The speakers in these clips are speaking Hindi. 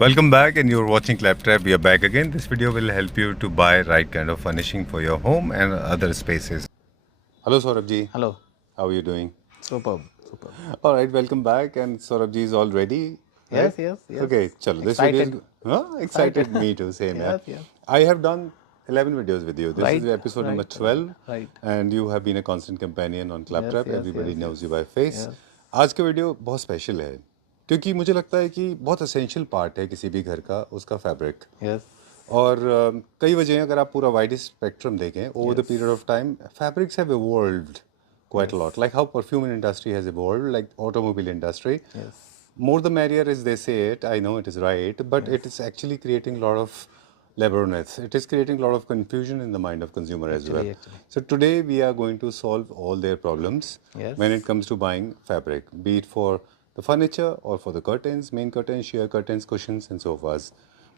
Welcome back, and you're watching Claptrap. We are back again. This video will help you to buy right kind of furnishing for your home and other spaces. Hello, Saurabh ji. Hello. How are you doing? Superb. All right, welcome back. And Saurabh ji is all ready. Right? Yes. Okay, chalo. This Excited. video is excited. Me too. Same. Yes. I have done 11 videos with you. This is episode number 12. Right. And you have been a constant companion on Claptrap. Everybody knows you by face. Yes. आज का वीडियो बहुत स्पेशल है क्योंकि मुझे लगता है कि बहुत एसेंशियल पार्ट है किसी भी घर का उसका फैब्रिक। Yes. और कई वजह अगर आप पूरा वाइड स्पेक्ट्रम देखें over the period of time fabrics have evolved quite a lot, like how perfume industry has evolved, like automobile industry. Yes. More the merrier, as they say it. I know it is right, but it is actually creating a lot of laborious. It is creating a lot of confusion in the mind of consumer as well. Actually. So today we are going to solve all their problems when it comes to buying fabric, be it for the furniture or for the curtains, main curtains, sheer curtains, cushions, and sofas.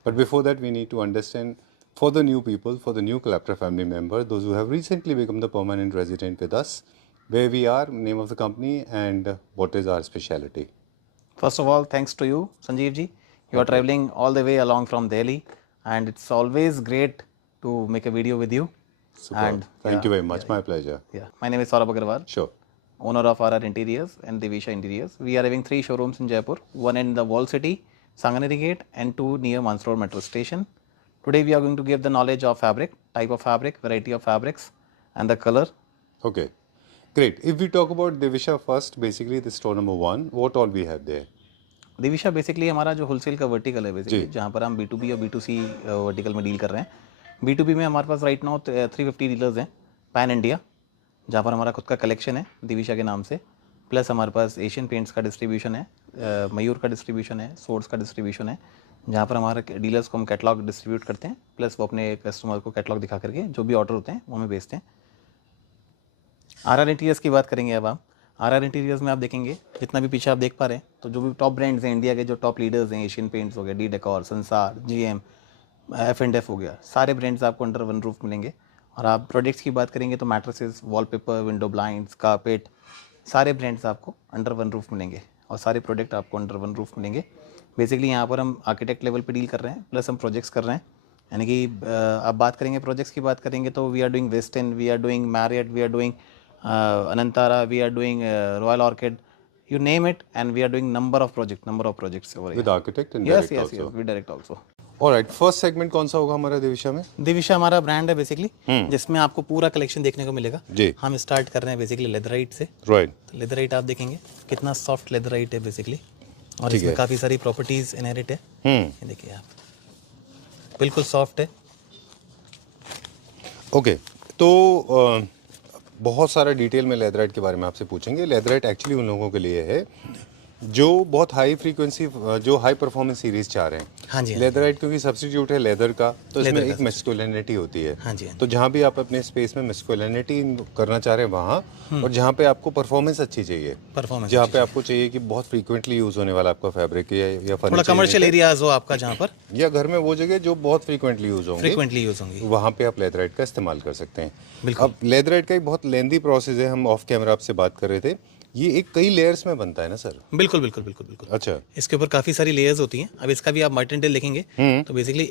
But before that, we need to understand for the new people, for the new Claptrap family member, those who have recently become the permanent resident with us, where we are, name of the company, and what is our specialty. First of all, thanks to you, Sanjeev ji. You are traveling all the way along from Delhi, and it's always great to make a video with you. Super. And Thank you very much. My pleasure. Yeah. My name is Saurabh Agarwal, Sure. owner of RR Interiors and Divisha Interiors. We are having 3 showrooms in Jaipur, one in the Wall City, Sanganeri Gate, and 2 near Mans Road Metro Station. Today we are going to give the knowledge of fabric, type of fabric, variety of fabrics, and the color. Okay. Great. If we talk about Divisha first, basically the store number 1, what all we have there? Divisha basically हमारा जो होलसेल का वर्टिकल है बेसिकली जहाँ पर हम B2B और B2C वर्टिकल में डील कर रहे हैं। B2B में हमारे पास राइट नाउ 350 डीलर्स हैं पैन इंडिया, जहाँ पर हमारा खुद का कलेक्शन है दिविशा के नाम से, प्लस हमारे पास एशियन पेंट्स का डिस्ट्रीब्यूशन है, मयूर का डिस्ट्रीब्यूशन है, सोर्स का डिस्ट्रीब्यूशन है, जहाँ पर हमारे डीलर्स को हम कैटलॉग डिस्ट्रीब्यूट करते हैं, प्लस वो अपने कस्टमर को कैटलॉग दिखा करके जो भी ऑर्डर होते हैं वो हमें बेचते हैं। RR इंटीरियर्स की बात करेंगे अब आप। RR इंटीरियर्स में आप देखेंगे जितना भी पीछे आप देख पा रहे हैं तो जो भी टॉप ब्रांड्स हैं इंडिया के, जो टॉप लीडर्स हैं, एशियन पेंट्स हो गया, डी डेकोर, संसार, GM, F&F हो गया, सारे ब्रांड्स आपको अंडर वन रूफ मिलेंगे। और आप प्रोडक्ट्स की बात करेंगे तो mattresses, wallpaper, window blinds, carpet, सारे ब्रांड्स आपको अंडर वन रूफ मिलेंगे और सारे प्रोडक्ट आपको अंडर वन रूफ मिलेंगे। बेसिकली यहाँ पर हम आर्किटेक्ट लेवल पे डील कर रहे हैं, प्लस हम प्रोजेक्ट्स कर रहे हैं। यानी कि आप बात करेंगे प्रोजेक्ट्स की बात करेंगे तो we are doing Western, we are doing Marriott, we are doing Anantara, we are doing Royal Orchid, you name it, and we are doing number of projects over here. With architect and yes, direct also. Yes, we direct also. All right, first segment कौन सा होगा हमारा दिविशा में? दिविशा हमारा ब्रांड है बेसिकली, जिसमें आपको पूरा कलेक्शन देखने को मिलेगा। जी। हम स्टार्ट कर रहे हैं बेसिकली लेदराइट से। राइट। लेदराइट आप देखेंगे कितना सॉफ्ट लेदराइट है बेसिकली, और इसमें काफ़ी सारी प्रॉपर्टीज इनहेरिट है। ये देखिए आप, बिल्कुल सॉफ्ट है। ओके, तो बहुत सारा डिटेल में लेदराइट के बारे में आपसे पूछेंगे। लेदराइट एक्चुअली उन लोगों के लिए है जो बहुत हाई फ्रीक्वेंसी, जो हाई परफॉर्मेंस सीरीज चाह रहे हैं। हाँ जी। लेदराइट क्योंकि सब्स्टिट्यूट है लेदर का, तो इसमें एक मैस्कुलिनिटी होती है। हाँ जी। तो जहाँ भी आप अपने स्पेस में मैस्कुलिनिटी करना चाह रहे हैं वहाँ, और जहाँ पे आपको परफॉर्मेंस अच्छी चाहिए, जहाँ पे आपको चाहिए कि बहुत फ्रीक्वेंटली यूज होने वाला आपका फैब्रिक या थोड़ा कमर्शियल एरियाज हो आपका जहाँ पर, या घर में वो जगह जो बहुत फ्रीक्वेंटली यूज होंगी, वहाँ पे आप लेदराइट का इस्तेमाल कर सकते हैं। अब लेदराइट का एक बहुत लेंदी प्रोसेस है, हम ऑफ कैमरा आपसे बात कर रहे थे। ये एक कई लेयर्स में बनता है ना सर? बिल्कुल। अच्छा। इसके ऊपर काफी सारी लेयर्स होती हैं। अब इसका भी आप मार्टिनडेल देखेंगे तो बेसिकली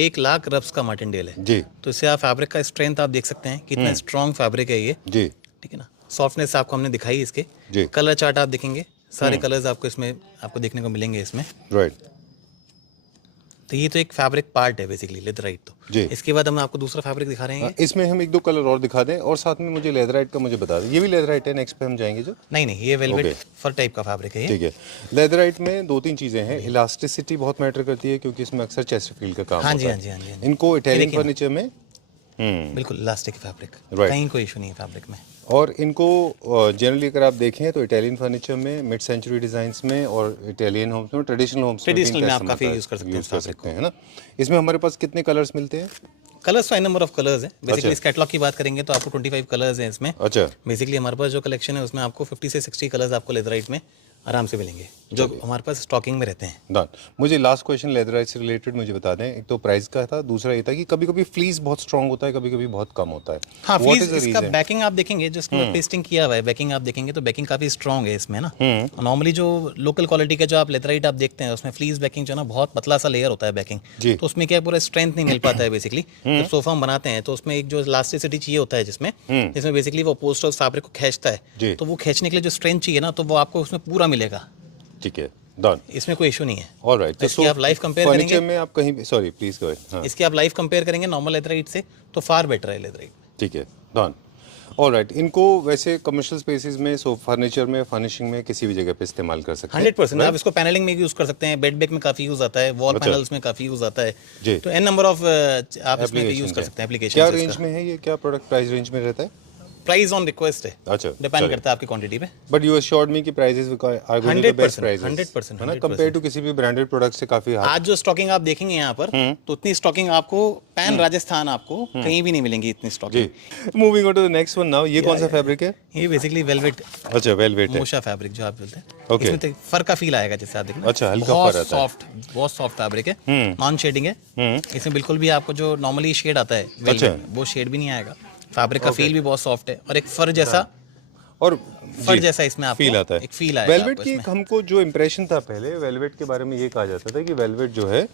1 लाख रब्स का मार्टिनडेल है जी। तो इससे आप फैब्रिक का स्ट्रेंथ आप देख सकते हैं कितना स्ट्रॉन्ग फैब्रिक है ये जी। ठीक है ना। सॉफ्टनेस आपको हमने दिखाई इसके जी। कलर चार्ट आप देखेंगे, सारे कलर्स आपको इसमें आपको देखने को मिलेंगे इसमें। राइट। तो ये तो एक फैब्रिक पार्ट है बेसिकली लेदराइट। तो जी। इसके बाद हम आपको दूसरा फैब्रिक दिखा रहे हैं। इसमें हम 1-2 कलर और दिखा दें, और साथ में मुझे लेदराइट का मुझे बता दें। ये भी लेदराइट है, नेक्स्ट पे हम जाएंगे जो? नहीं, ये वेलवेट फर टाइप का फैब्रिक है ये। ठीक है। लेदराइट में 2-3 चीजें हैं। इलास्टिसिटी बहुत मैटर करती है क्योंकि इसमें अक्सर चेस्टरफील्ड का काम होता है। हाँ जी। इनको इटालियन फर्नीचर में बिल्कुल इलास्टिक फैब्रिक, कहीं कोई इशू नहीं है फैब्रिक में। और इनको जनरली अगर आप देखें तो इटालियन फर्नीचर में, मिड सेंचुरी डिजाइन्स में, और इटालियन होम्स में, ट्रेडिशनल होम्स में आप काफी यूज कर सकते हैं ना। इसमें हमारे पास कितने कलर्स मिलते हैं? Colours fine number of colours है बेसिकली। इस कैटलॉग की बात करेंगे तो आपको 25 कलर्स हैं इसमें। अच्छा। बेसिकली हमारे पास जो कलेक्शन है उसमें आपको 50 से 60 कलर्स आपको लेदराइट में आराम से मिलेंगे जो हमारे पास स्टॉकिंग में रहते हैं। डन। मुझे लास्ट क्वेश्चन लेदराइट से रिलेटेड मुझे बता दें, एक तो प्राइस का था, दूसरा ये था कि कभी कभी फ्लीस बहुत स्ट्रांग होता है, कभी कभी बहुत कम होता है। हाँ, What फ्लीस is the इसका reason? बैकिंग आप देखेंगे जो इसमें पेस्टिंग किया हुआ है, बैकिंग आप देखेंगे तो बैकिंग काफ़ी स्ट्रॉन्ग है इसमें ना। नॉर्मली जो लोकल क्वालिटी का जो आप लेदराइट आप देखते हैं उसमें फ्लीस बैकिंग जो है ना बहुत पतला सा लेयर होता है बैकिंग, जी। तो उसमें क्या पूरा स्ट्रेंथ नहीं मिल पाता है बेसिकली। जब सोफा हम बनाते हैं तो उसमें एक जो इलास्टिसिटी चाहिए होता है जिसमें बेसिकली वो पोस्टर फैब्रिक को खींचता जी। है, तो वो खींचने के लिए जो स्ट्रेंथ चाहिए ना तो वो आपको उसमें पूरा मिलेगा। ठीक है, डन। इसमें कोई इशू नहीं है। ऑलराइट। तो इसकी आप लाइव कंपेयर फर्नीचर करेंगे, में आप कहीं भी, सॉरी प्लीज गो अहेड। हाँ, इसकी आप लाइव कंपेयर करेंगे नॉर्मल लेदराइट से तो फार बेटर है लेदराइट। ठीक है, डन। ऑलराइट। इनको वैसे कमर्शियल स्पेसेस में, सो फर्नीचर में, फर्निशिंग में किसी भी जगह पे इस्तेमाल कर सकते हैं। 100% आप इसको पैनलिंग में यूज कर सकते हैं, बेड बैक में काफी यूज आता है, वॉल पैनल्स में काफी यूज आता है जी। तो एन नंबर ऑफ आप इसमें यूज कर सकते हैं एप्लीकेशन। क्या रेंज में है ये, क्या प्रोडक्ट प्राइस रेंज में रहता है? प्राइस ऑन रिक्वेस्ट है, अच्छा, डिपेंड करता है आपकी क्वांटिटी पे। बट यू एश्योर्ड मी कि prices are going to the best prices 100% है ना, कंपेयर टू किसी भी ब्रांडेड प्रोडक्ट से काफी आज जो स्टॉकिंग आप देखेंगे यहाँ पर तो उतनी स्टॉकिंग आपको पैन राजस्थान आपको कहीं भी नहीं मिलेंगी इतनी स्टॉकिंग। जी। Moving on to the next one now, ये कौन सा फैब्रिक है? ये बेसिकली वेलवेट, अच्छा, वेलवेट है। मोशा फैब्रिक जो आप बोलते हैं, Okay. इसमें तो फर का फील आएगा जैसे आप देखना। अच्छा, हल्का बहुत फर आता है। सॉफ्ट, बहुत सॉफ्ट फैब्रिक है, नॉन शेडिंग है। इसमें बिल्कुल भी आपको जो नॉर्मली शेड आता है velvet अच्छा। में, वो शेड भी नहीं आएगा। फैब्रिक का फील भी बहुत सॉफ्ट है और एक फर जैसा, और फर जैसा इसमें आपको फील आता है। एक फील आएगा वेलवेट आपको की इसमें। एक हमको जो इंप्रेशन था पहले, वेलवेट के बारे में ये कहा जाता था कि वेलवेट जो है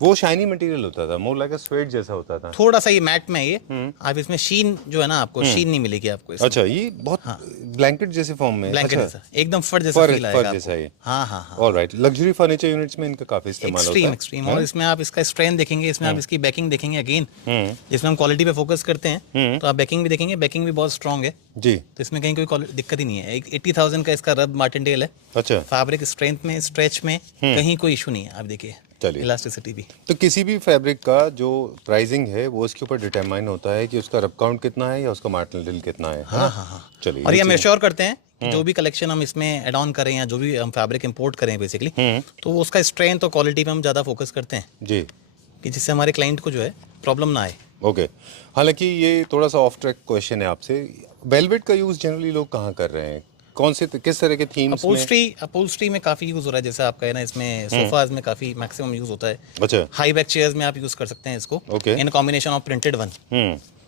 वो शाइनी मटेरियल होता था, मोर लाइक अ स्वेट जैसा होता था। थोड़ा सा ये मैट में है ये, आप इसमें शीन जो है ना आपको शीन नहीं मिलेगी आपको इसमें। अच्छा, ये बहुत ब्लैंकेट जैसे फॉर्म में। ब्लैंकेट अच्छा, जैसा एकदम फर जैसा फील आएगा फर जैसा आपको। ये। हाँ हाँ हाँ, ऑलराइट। लग्जरी फर्नीचर यूनिट्स में इनका काफी इस्तेमाल होता है। एक्सट्रीम और इसमें आप इसका स्ट्रेंथ देखेंगे, इसमें आप इसकी बैकिंग देखेंगे अगेन, जिसमें हम क्वालिटी पे फोकस करते हैं तो आप बैकिंग भी देखेंगे, बैकिंग भी बहुत स्ट्रॉन्ग है जी। तो इसमें कहीं कोई दिक्कत ही नहीं है। 80,000 का इसका रब मार्टिनडेल है। अच्छा, फैब्रिक स्ट्रेंथ में, स्ट्रेच में कहीं कोई इशू नहीं है। आप देखिए चलिए। इलास्टिसिटी भी। तो किसी भी फैब्रिक का जो प्राइसिंग है वो इसके ऊपर डिटरमाइन होता है कि उसका रब काउंट कितना है या उसका मार्जिनल कितना है। हाँ हाँ हाँ। चलिए। और ये हम एश्योर करते हैं कि जो भी कलेक्शन हम इसमें एड ऑन करें या जो भी हम फैब्रिक इंपोर्ट करें बेसिकली, तो उसका स्ट्रेंथ और क्वालिटी पे हम ज़्यादा फोकस करते हैं जी, कि जिससे हमारे क्लाइंट को जो है प्रॉब्लम ना आए। ओके। हालांकि ये थोड़ा सा ऑफ ट्रैक क्वेश्चन है आपसे, वेलवेट का यूज जनरली लोग कहाँ कर रहे हैं, कौन से किस तरह के थीम्स में? अपहोल्स्ट्री में काफी यूज हो रहा है, जैसे आपका है ना इसमें सोफाज में काफी मैक्सिमम यूज होता है। अच्छा, हाई बैक चेयर्स में आप यूज कर सकते हैं इसको, Okay. In combination of printed one.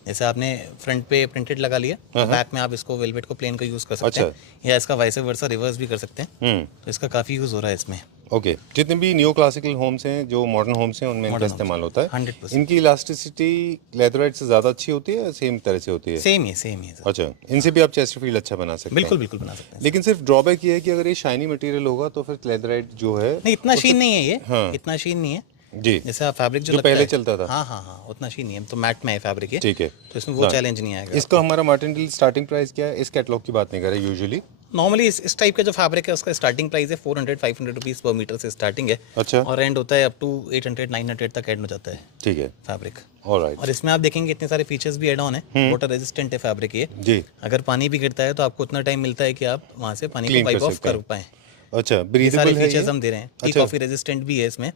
जैसे आपने फ्रंट पे प्रिंटेड लगा लिया, बैक में आप इसको वेलवेट को प्लेन का यूज कर सकते हैं, या इसका वाइस वर्सा रिवर्स भी कर सकते हैं। तो इसका काफी यूज हो रहा है इसमें। ओके। जितने भी न्यू क्लासिकल होम्स हैं, जो मॉडर्न होम्स हैं, उनमें इनका इस्तेमाल होता है। 100%। इनकी इलास्टिसिटी लेदराइट से ज़्यादा अच्छी होती है या सेम तरह से होती है? सेम ही सर। अच्छा, इनसे भी आप चेस्टरफील्ड अच्छा बना सकते हैं। बिल्कुल बिल्कुल बना सकते हैं। लेकिन सिर्फ ड्रॉबैक ये है कि अगर ये शाइनी मटेरियल होगा तो फिर लेदराइट जो है नहीं, इतना शीन नहीं है ये। हाँ। इतना शीन नहीं है जी, जैसे आप फैब्रिक जो जो लगता पहले है, चलता था। हाँ हाँ हाँ, उतना शीन नहीं है। तो मैट में है फैब्रिक ये, ठीक है। तो इसमें वो चैलेंज नहीं आएगा। इसका हमारा मार्टिनडेल स्टार्टिंग प्राइस क्या है? इस कैटलॉग की बात नहीं कर रहे यूजुअली। नॉर्मली इस टाइप का जो फैब्रिक है उसका स्टार्टिंग प्राइस है 400-500 रुपीज पर मीटर से स्टार्टिंग है। अच्छा, और एंड होता है अप टू 800-900 तक एंड हो जाता है ठीक है, फैब्रिक। ऑलराइट। और इसमें आप देखेंगे इतने सारे फीचर्स भी एड ऑन है। वाटर रेजिस्टेंट है फैब्रिक ये। जी, अगर पानी भी गिरता है तो आपको उतना टाइम मिलता है कि आप वहाँ से पानी Clean को वाइप कर ऑफ सकते कर हैं। पाएं। अच्छा, ये ब्रीदेबल सारे है फीचर्स ये? हम दे रहे हैं। टी अच्छा। कॉफी रेजिस्टेंट भी है इसमें।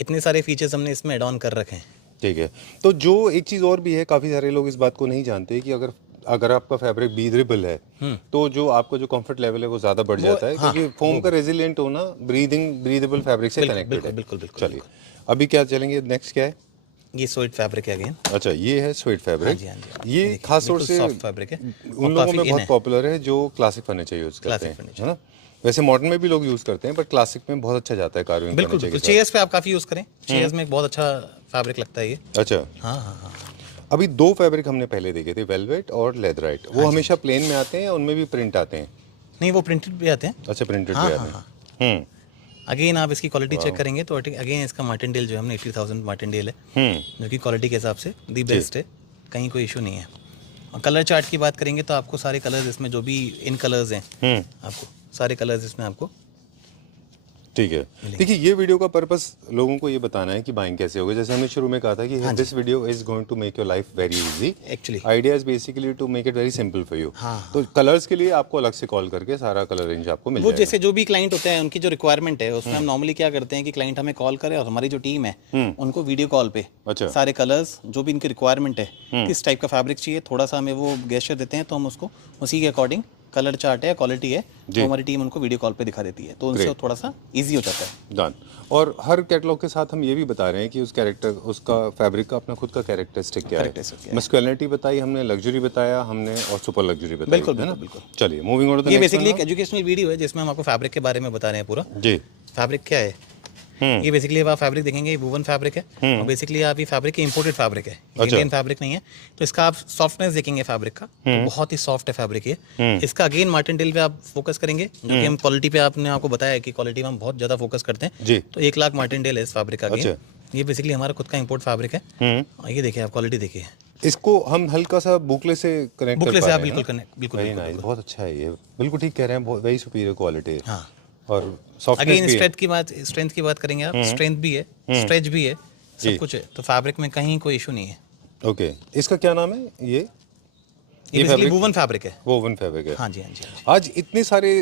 इतने सारे फीचर्स हमने इसमें एड ऑन कर रखे हैं। ठीक है। तो जो एक चीज़ और भी है, काफ़ी सारे लोग इस बात को नहीं जानते कि अगर आपका फैब्रिक ब्रीदेबल है तो जो आपका जो कंफर्ट लेवल है वो ज़्यादा बढ़ जाता है, क्योंकि फोम का रेजिलिएंट होना ब्रीदेबल फैब्रिक से कनेक्टेड है। बिल्कुल बिल्कुल। चलिए, अभी क्या चलेंगे, नेक्स्ट क्या है? ये स्वेट फैब्रिक है अगेन। अच्छा, ये है स्वेट फैब्रिक। हाँ जी, ये खास तौर से सॉफ्ट फैब्रिक है, उन लोगों में बहुत पॉपुलर है जो क्लासिक फर्नीचर यूज करते हैं, है ना? वैसे मॉडर्न में भी लोग यूज करते हैं, बट क्लासिक में बहुत अच्छा जाता है कार्विंग बिल्कुल बिल्कुल। चेयर्स पे आप काफी यूज करें, चेयर्स में एक बहुत अच्छा फैब्रिक लगता है ये। अच्छा, हाँ हाँ हाँ। अभी दो फैब्रिक हमने पहले देखे थे, वेलवेट और लेदराइट। वो हमेशा प्लेन में आते हैं या उनमें भी प्रिंट आते हैं? नहीं, वो प्रिंटेड भी आते हैं। अच्छा, प्रिंटेड भी आते हैं। अगेन आप इसकी क्वालिटी चेक करेंगे तो अगेन इसका मार्टिनडेल जो है हमने 80,000 मार्टिनडेल है, जो कि क्वालिटी के हिसाब से दी बेस्ट है, कहीं कोई इशू नहीं है। और कलर चार्ट की बात करेंगे तो आपको सारे कलर्स इसमें जो भी इन कलर्स हैं, आपको सारे कलर्स इसमें आपको ठीक है। देखिए, ये वीडियो का पर्पस लोगों को ये बताना है कि बाइंग कैसे होगी। जैसे हमने शुरू में कहा था कि this video is going to make your life very easy. Actually idea is basically to make it very simple for you. तो कलर्स के लिए आपको अलग से कॉल करके सारा कलर रेंज आपको मिल वो जाएगा। जैसे जो भी क्लाइंट होते हैं उनकी जो रिक्वायरमेंट है उसमें हम नॉर्मली क्या करते हैं कि क्लाइंट हमें कॉल करे और हमारी जो टीम है उनको वीडियो कॉल पे अच्छा, सारे कलर्स जो भी इनकी रिक्वायरमेंट है, किस टाइप का फैब्रिक चाहिए, थोड़ा सा हमें वो गेस्चर देते हैं तो हम उसको उसी के अकॉर्डिंग कलर चार्ट है, क्वालिटी है, तो हमारी टीम उनको वीडियो कॉल पे दिखा देती है, तो उनसे थोड़ा सा इजी हो जाता है। डन। और हर कैटलॉग के साथ हम ये भी बता रहे हैं कि उसका फैब्रिक का अपना खुद का कैरेक्टरिस्टिक क्या है। मस्कुलिनिटी बताई हमने, लग्जरी बताया हमने और सुपर लग्जरी बताई, बिल्कुल है ना? बिल्कुल। चलिए मूविंग ऑन टू द ये नेक्स्ट बेसिकली एक एजुकेशनल वीडियो है जिसमें हम आपको फैब्रिक के बारे में बता रहे हैं पूरा। जी। फैब्रिक क्या है, ये बेसिकली आप फैब्रिक देखेंगे, ये वूवन फैब्रिक है और बेसिकली आप ये फैब्रिक इंपोर्टेड फैब्रिक है, इंडियन फैब्रिक नहीं है। तो इसका आप सॉफ्टनेस देखेंगे फैब्रिक का, तो बहुत ही सॉफ्ट है फैब्रिक ये। इसका अगेन मार्टिनडेल पे आप फोकस करेंगे, जो कि हम क्वालिटी पे आपने आपको बताया कि क्वालिटी में हम बहुत ज्यादा फोकस करते हैं जी। तो 1 लाख मार्टिनडेल है इस फैब्रिक का। अगेन ये बेसिकली हमारा खुद का इंपोर्ट फैब्रिक है। ये देखिए आप क्वालिटी देखिए, इसको हम हल्का सा बुकले से कनेक्ट कर बुकले पा से रहे आप हैं, बिल्कुल है ना? कनेक्ट, बिल्कुल वेरी नाइस, बहुत अच्छा है ये, बिल्कुल ठीक कह रहे हैं, वेरी सुपीरियर क्वालिटी। हाँ। और सॉफ्टनेस अगेन भी है। स्ट्रेंथ की बात करेंगे आप, स्ट्रेंथ भी है, स्ट्रेच भी है, सब कुछ है, तो फैब्रिक में कहीं कोई इशू नहीं है। ओके, इसका क्या नाम है? ये बेसिकली वूवन फैब्रिक है। वोवन फैब्रिक है। हाँ जी, हाँ जी, हाँ जी। आज इतने सारे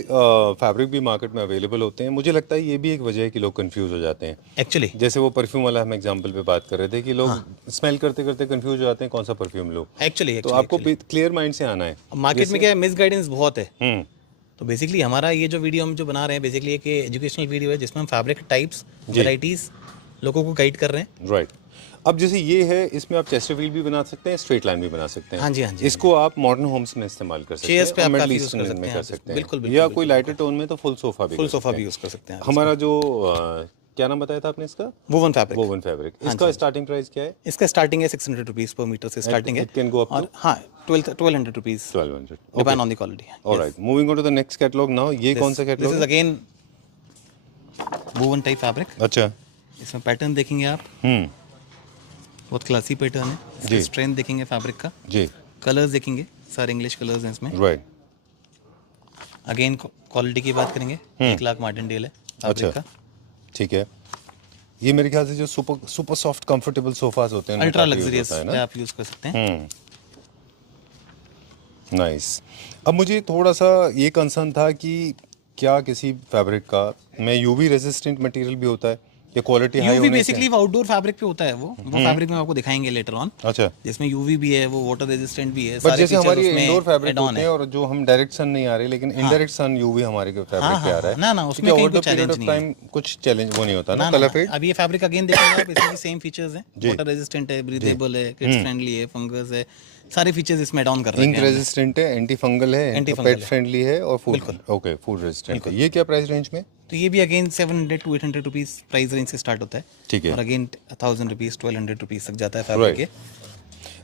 फैब्रिक भी मार्केट में अवेलेबल होते हैं, मुझे लगता है ये भी एक वजह है कि लोग कंफ्यूज हो जाते हैं। एक्चुअली जैसे वो परफ्यूम वाला हम एग्जांपल पे बात कर रहे थे कि लोग स्मेल करते करते कंफ्यूज हो जाते हैं कौन सा परफ्यूम लो। एक्चुअली तो आपको क्लियर माइंड से आना है। मार्केट में क्या है, मिस गाइडेंस बहुत है। हम्म, तो बेसिकली हमारा ये जो वीडियो हम जो बना रहे हैं, बेसिकली एक एजुकेशनल वीडियो है जिसमें हम फैब्रिक टाइप्स, वैराइटीज लोगों को गाइड कर रहे हैं। राइट। अब जैसे ये है, इसमें आप चेस्टरफील्ड भी बना सकते हैं, स्ट्रेट लाइन भी बना सकते हैं। हाँ जी, हाँ जी। इसको आप मॉडर्न होम्स में इस्तेमाल कर सकते हैं, चेयर्स पे आप मिडिल काफी यूज ईस्टर्न कर में सकते हैं, कर सकते हैं, बिल्कुल या कोई लाइटर टोन में तो फुल सोफा भी फुल कर सोफा सकते भी हैं। यूज कर सकते हैं। हमारा जो क्या नाम बताया था आपने इसका? Woven fabric. Woven fabric. इसका स्टार्टिंग प्राइस क्या है? इसका स्टार्टिंग है 600 रुपीज पर मीटर से स्टार्टिंग है। इट कैन गो अप और हाँ 1200 rupees 1200। Depend on the quality. Alright, moving on to the next catalogue now. ये कौन सा दिस कैटलॉग इज है? Again woven type fabric. अच्छा। इसमें पैटर्न देखेंगे आप, बहुत क्लासी पैटर्न है। इसका स्ट्रेंथ देखेंगे फैब्रिक का, जी। कलर्स देखेंगे, सारे इंग्लिश कलर्स हैं इसमें। राइट। अगेन क्वालिटी की बात करेंगे, 1 लाख मार्टिनडेल है फैब्रिक का। ठीक है। ये मेरे ख्याल से जो सुपर सॉफ्ट कंफर्टेबल सोफास होते हैं, अल्ट्रा लग्जरियस पे आप यूज कर सकते हैं। नाइस। अब मुझे थोड़ा सा ये कंसर्न था कि क्या किसी फैब्रिक का में यूवी रेजिस्टेंट मटेरियल भी होता है या क्वालिटी हाई यूवी होने से? बेसिकली वो आउटडोर फैब्रिक पे होता है, वो फैब्रिक में आपको दिखाएंगे लेटर ऑन। अच्छा। जिसमें यूवी भी है, वो वाटर रेजिस्टेंट भी है, बट सारे जैसे फीचर्स हमारी उसमें इंडोर फैब्रिक add-on होते हैं और जो हम डायरेक्ट सन नहीं आ रहे लेकिन इनडायरेक्ट सन यूवी हमारे के फैब्रिक पे आ रहा है, ना, ना, उसमें कहीं कोई challenge नहीं है। टाइम कुछ चैलेंज वो नहीं होता ना, ना, कलर ना, फेड। अब ये फैब्रिक अगेन देखेंगे आप, इसमें भी सेम फीचर्स हैं, वाटर रेजिस्टेंट है, ब्रीदेबल है, किड्स फ्रेंडली है, फंगस है, सारे फीचर्स इसमें एड ऑन कर रहे हैं। इंक रेजिस्टेंट है, एंटी फंगल है, Anti-fungal पेट है। फ्रेंडली है और फूड, ओके, फूड रेजिस्टेंट है। ये क्या प्राइस रेंज में? तो ये भी again 700 to 800 rupees price range से स्टार्ट होता है। ठीक है। और अगेन 1000 रुपीज 1200 रुपीज तक जाता है फैब्रिक के।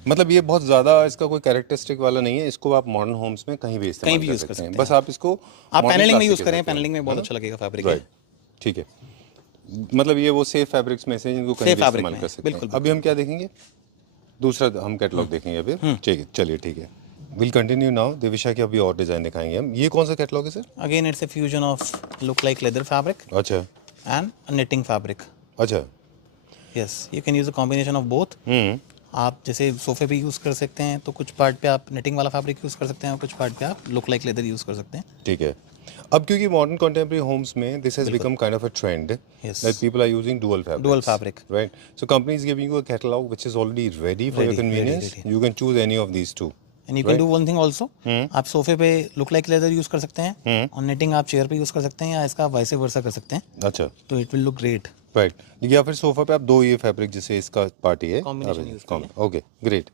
मतलब ये बहुत ज़्यादा इसका कोई कैरेक्टरिस्टिक वाला नहीं है, इसको आप मॉडर्न होम्स में कहीं भी इस्तेमाल भी कर यूज़ कर सकते हैं। सकते बस आप इसको आप modern पैनलिंग में classic यूज़ कह करें, सकते हैं, पैनलिंग में बहुत है ना? अच्छा लगेगा फैब्रिक। राइट, ठीक है। मतलब ये वो सेफ फैब्रिक्स में से इनको कहीं भी fabric इस्तेमाल में कर है, सकते हैं। बिल्कुल, अभी हम क्या देखेंगे? दूसरा हम कैटलॉग देखेंगे अभी। ठीक है, चलिए ठीक है। Will continue now. देविशा के अभी और डिज़ाइन दिखाएंगे हम। ये कौन सा कैटलॉग है sir? Again it's a fusion of look like leather fabric अच्छा। And knitting fabric. अच्छा। Yes, you can use a combination of both. आप जैसे सोफे पे यूज कर सकते हैं, तो कुछ पार्ट पे आप निटिंग वाला फैब्रिक यूज कर सकते हैं और कुछ पार्ट पे आप लुक लाइक लेदर यूज कर सकते हैं। ठीक है। अब क्योंकि मॉडर्न कंटेम्प्रेरी होम्स में this has become kind of a trend Yes. that people are using dual fabric, right? So company is giving you a catalog which is already ready for your convenience. You can choose any of these two. And you can do one thing also, आप सोफे पे लुक लाइक लेदर यूज कर सकते हैं और निटिंग आप चेयर पे यूज कर सकते हैं, या इसका वाइस वर्सा कर सकते हैं, अच्छा। तो it will look great. Right, या फिर सोफा पे आप दो ये फैब्रिक जैसे इसका पार्टी है, Combination use करिए। ओके ग्रेट,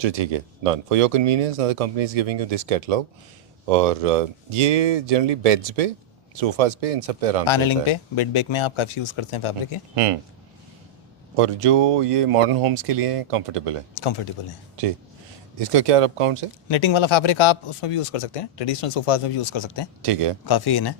ठीक है, done. For your convenience now the company is giving you this catalogue. और ये जनरली बेड्स पे, सोफाज पे, इन सब पे आराम से पैनलिंग होता है। पे, बेड बैग में आप काफी यूज करते हैं फैब्रिक है, और जो ये मॉडर्न होम्स के लिए कंफर्टेबल है। कंफर्टेबल है। जी। इसका क्या रब काउंट है? निटिंग वाला फैब्रिक आप उसमें भी यूज कर सकते हैं, ट्रेडिशनल सोफाज में भी यूज कर सकते हैं, ठीक है। काफी इन है,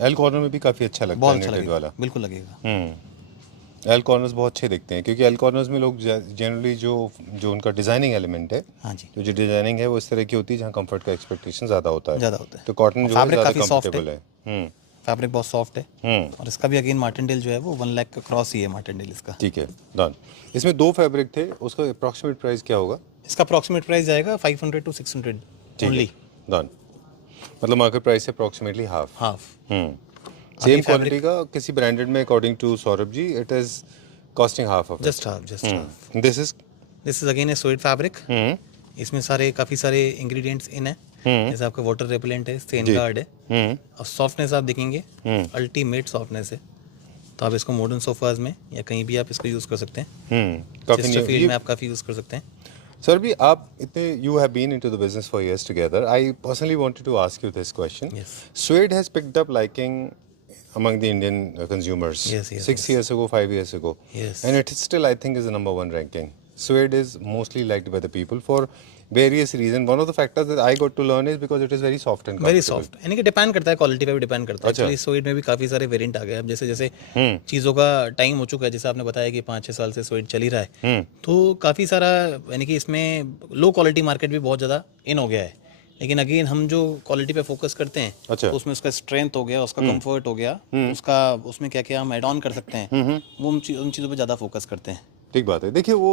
एल कॉर्नर में भी काफ़ी अच्छा लगता बहुत है अच्छा नेटेड लगेगा, वाला। बिल्कुल लगेगा। एल कॉर्नर्स बहुत अच्छे दिखते हैं क्योंकि एल कॉर्नर्स में लोग जनरली जो उनका डिजाइनिंग एलिमेंट है, हाँ जी, जो डिजाइनिंग है वो इस तरह की होती है जहाँ कंफर्ट का एक्सपेक्टेशन ज़्यादा होता है। ज़्यादा होता है। तो कॉटन जो है फैब्रिक ज़्यादा काफी soft है। कंफर्टेबल है। फैब्रिक बहुत सॉफ्ट है, और इसका भी अगेन मार्टिनडेल जो है वो 1 लाख का क्रॉस ही है मार्टिनडेल इसका। ठीक है, डन। इसमें दो फैब्रिक थे, उसका अप्रॉक्सीमेट प्राइस क्या होगा? इसका अप्रॉक्सीमेट प्राइस जाएगा 500 to 600 ओनली, डन। मतलब मार्केट प्राइस से अप्रॉक्सीमेटली हाफ। सेम क्वालिटी का किसी ब्रांडेड में according to Saurabh ji it is costing half of just half. This is this is again a suede fabric, इसमें काफी सारे इंग्रेडिएंट्स इन है, जैसे आपका वाटर रिपेलेंट है, स्टेन गार्ड है, और सॉफ्टनेस आप देखेंगे अल्टीमेट सॉफ्टनेस है। तो आप इसको मॉडर्न सोफाज में या कहीं भी आप इसको यूज़ कर सकते हैं। चेस्टरफील्ड में आप काफ़ी यूज़ कर सकते हैं। सर भी आप इतने you have been into the business for years together, I personally wanted to ask you this question. Suede has picked up liking among the Indian consumers 6 years ago, 5 years ago, and it is still, I think, is the number 1 ranking. Suede is mostly liked by the people for various reasons. One of the factors that I got to learn is because it is very soft and comfortable. Very soft, यानी कि डिपेंड करता है, क्वालिटी पे भी डिपेंड करता है। एक्चुअली स्वेड में भी काफ़ी सारे वेरिएंट आ गए। अब जैसे जैसे चीज़ों का टाइम हो चुका है, जैसे आपने बताया कि 5-6 साल से स्वेड चल ही रहा है, तो काफ़ी सारा यानी कि इसमें लो क्वालिटी मार्केट भी बहुत ज़्यादा इन हो गया है। लेकिन अगेन हम जो क्वालिटी पे फोकस करते हैं, तो उसमें उसका स्ट्रेंथ हो गया, उसका कंफर्ट हो गया, उसका उसमें क्या क्या हम ऐड ऑन कर सकते हैं, वो उन चीज़ों पे ज़्यादा फोकस करते हैं। ठीक बात है। देखिए वो